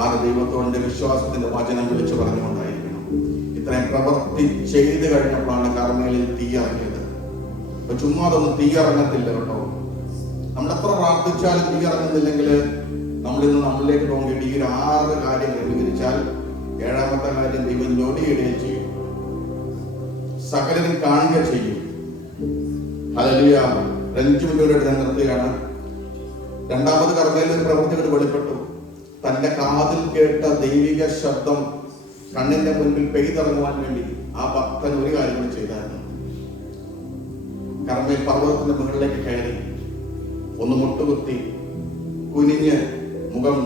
6, ദൈവത്തോടെ വിശ്വാസത്തിന്റെ വചനം വിളിച്ചു പറഞ്ഞുകൊണ്ടായിരിക്കണം. ഇത്രയും പ്രവൃത്തി ചെയ്ത് കഴിഞ്ഞപ്പോഴാണ് കർമ്മേലിൽ തീ ഇറങ്ങിയത്. അപ്പൊ ചുമ്മാ അതൊന്നും തീ ഇറങ്ങത്തില്ല കേട്ടോ. നമ്മൾ എത്ര പ്രാർത്ഥിച്ചാലും തീ ഇറങ്ങുന്നില്ലെങ്കിൽ നമ്മൾ ഇന്ന് നമ്മളിലേക്ക് നോക്കിയിട്ട് ഈ 6 കാര്യം ക്രമീകരിച്ചാൽ 7ാമത്തെ കാര്യം ദൈവം ഞൊടിയിടുകയും ചെയ്യും, സകലരും കാണുക ചെയ്യും. ഹല്ലേലൂയ. 5 മിനിറ്റ് ഞാൻ നിർത്തുകയാണ്. 2ാമത് കർമ്മേലിൽ പ്രവൃത്തികൾ വെളിപ്പെട്ടു. തന്റെ കാതിൽ കേട്ട ദൈവിക ശബ്ദം കണ്ണിന്റെ മുൻപിൽ പെയ്തിറങ്ങുവാൻ വേണ്ടി ആ ഭക്തൻ ഒരു കാര്യം ചെയ്തായിരുന്നു. കർമ്മേൽ പർവ്വതത്തിന്റെ മുകളിലേക്ക് കയറി ഒന്ന് മുട്ടുകുത്തി കുനിഞ്ഞ് മുഖം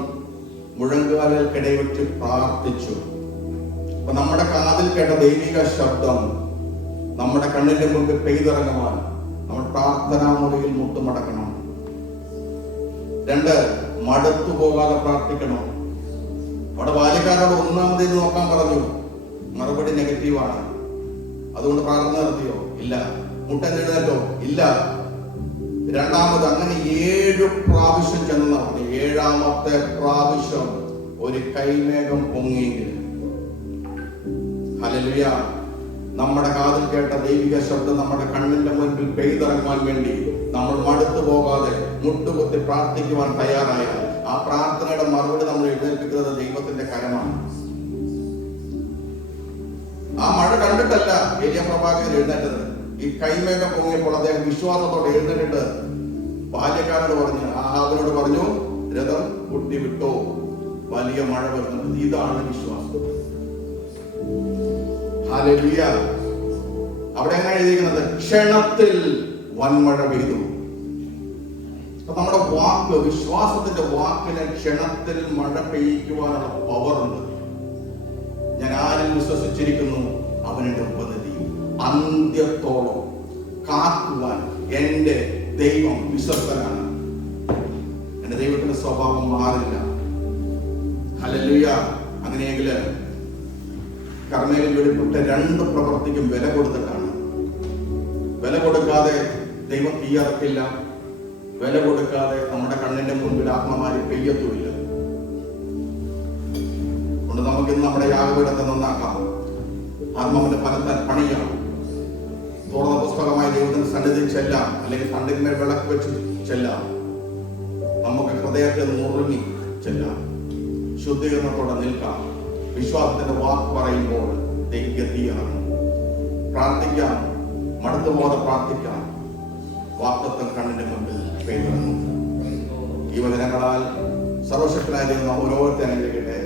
മുഴങ്കാലുകൾക്കിടയിൽ വെച്ച് പ്രാർത്ഥിച്ചു. അപ്പൊ നമ്മുടെ കാതിൽ കേട്ട ദൈവിക ശബ്ദം നമ്മുടെ കണ്ണിന്റെ മുൻപിൽ പെയ്തിറങ്ങുവാൻ നമ്മൾ പ്രാർത്ഥനാ മുറിയിൽ മുട്ടുമടക്കണം. 2, മടുത്തു പോകാതെ പ്രാർത്ഥിക്കണം. അവിടെ ബാല്യക്കാരോട് 1ാമത് നോക്കാൻ പറഞ്ഞു. മറുപടി നെഗറ്റീവാണ്. അതുകൊണ്ട് പ്രാർത്ഥന നടത്തിയോ? ഇല്ല. മുട്ടെഴുന്നേറ്റോ? ഇല്ല. 2ാമത് അങ്ങനെ 7 പ്രാവശ്യം ചെന്ന് നടത്തി. 7ാമത്തെ പ്രാവശ്യം ഒരു കൈമേഘം പൊങ്ങിയെങ്കിൽ ഹല്ലേലൂയ. നമ്മുടെ കാതിൽ കേട്ട ദൈവിക ശബ്ദം നമ്മുടെ കണ്ണിന്റെ മുൻപിൽ പെയ്തിറങ്ങുവാൻ വേണ്ടി നമ്മൾ മടുത്തു പോകാതെ മുട്ടുകുത്തി പ്രാർത്ഥിക്കുവാൻ തയ്യാറായാൽ ആ പ്രാർത്ഥനയുടെ മറുപടി നമ്മൾ എഴുന്നേൽപ്പിക്കുന്നത് ദൈവത്തിന്റെ കരമാണ്. ആ മഴ കണ്ടിട്ടല്ല ഏലിയ പ്രവാചകൻ എഴുന്നേറ്റത്. ഈ കൈമേഘം പൊങ്ങിയപ്പോൾ അദ്ദേഹം വിശ്വാസത്തോടെ എഴുന്നേറ്റിട്ട് ബാല്യക്കാരോട് പറഞ്ഞു, ആഹാബിനോട് പറഞ്ഞു, രഥം പൊട്ടി വിട്ടോ, വലിയ മഴ വരുന്നുണ്ട്. ഇതാണ് വിശ്വാസം. ഹല്ലേലൂയ. അവിടെ എങ്ങനെ എഴുതിയിരിക്കുന്നത്? ക്ഷണത്തിൽ വൻമഴ പെയ്തു. അപ്പൊ നമ്മുടെ വാക്ക്, വിശ്വാസത്തിന്റെ വാക്കിന് ക്ഷണത്തിൽ മഴ പെയ്യിക്കുവാനുള്ള പവർ ഉണ്ട്. ഞാൻ ആരിൽ വിശ്വസിച്ചിരിക്കുന്നു അവനുടെ ഉപനിധി അന്ത്യത്തോളം കാക്കുവാൻ എന്റെ ദൈവം വിശ്വസ്തനാണ്. എന്റെ ദൈവത്തിന്റെ സ്വഭാവം മാറില്ല. ഹല്ലേലൂയ. അങ്ങനെയെങ്കിൽ കർമ്മേലിൽ വെളിപ്പെട്ട രണ്ട് പ്രവൃത്തിക്കും വില കൊടുത്തിട്ടാണ്. വില കൊടുക്കാതെ ദൈവം തീയറക്കില്ല. വില കൊടുക്കാതെ നമ്മുടെ കണ്ണിന്റെ മുൻപിൽ ആത്മമാരി പെയ്യത്തുമില്ല. അതുകൊണ്ട് നമുക്കിന്ന് നമ്മുടെ യാഗപീഠത്തെ നന്നാക്കാം. ആത്മാവിന്റെ ഫലത്താൽ പണിയാം. തുറന്ന പുസ്തകമായി ദൈവത്തിന്റെ സന്നിധിയിൽ ചെല്ലാം, അല്ലെങ്കിൽ തണ്ടിന്മേൽ വിളക്ക് വെച്ച് ചെല്ലാം. നമുക്ക് ഹൃദയത്തെ നുറുങ്ങി ചെല്ലാം. ശുദ്ധീകരണത്തോടെ നിൽക്കാം. വിശ്വാസത്തിന്റെ വാക്ക് പറയുമ്പോൾ തീയിറങ്ങും. പ്രാർത്ഥിക്കാം, മടുത്തുപോകാതെ പ്രാർത്ഥിക്കാം. വാക്തത്വം കണ്ണിന്റെ മുമ്പിൽ പെയ്തിറങ്ങും. ഈ വചനങ്ങളാൽ സർവശക്തനായ ദൈവം ഓരോരുത്തരെ അനുഗ്രഹിക്കട്ടെ.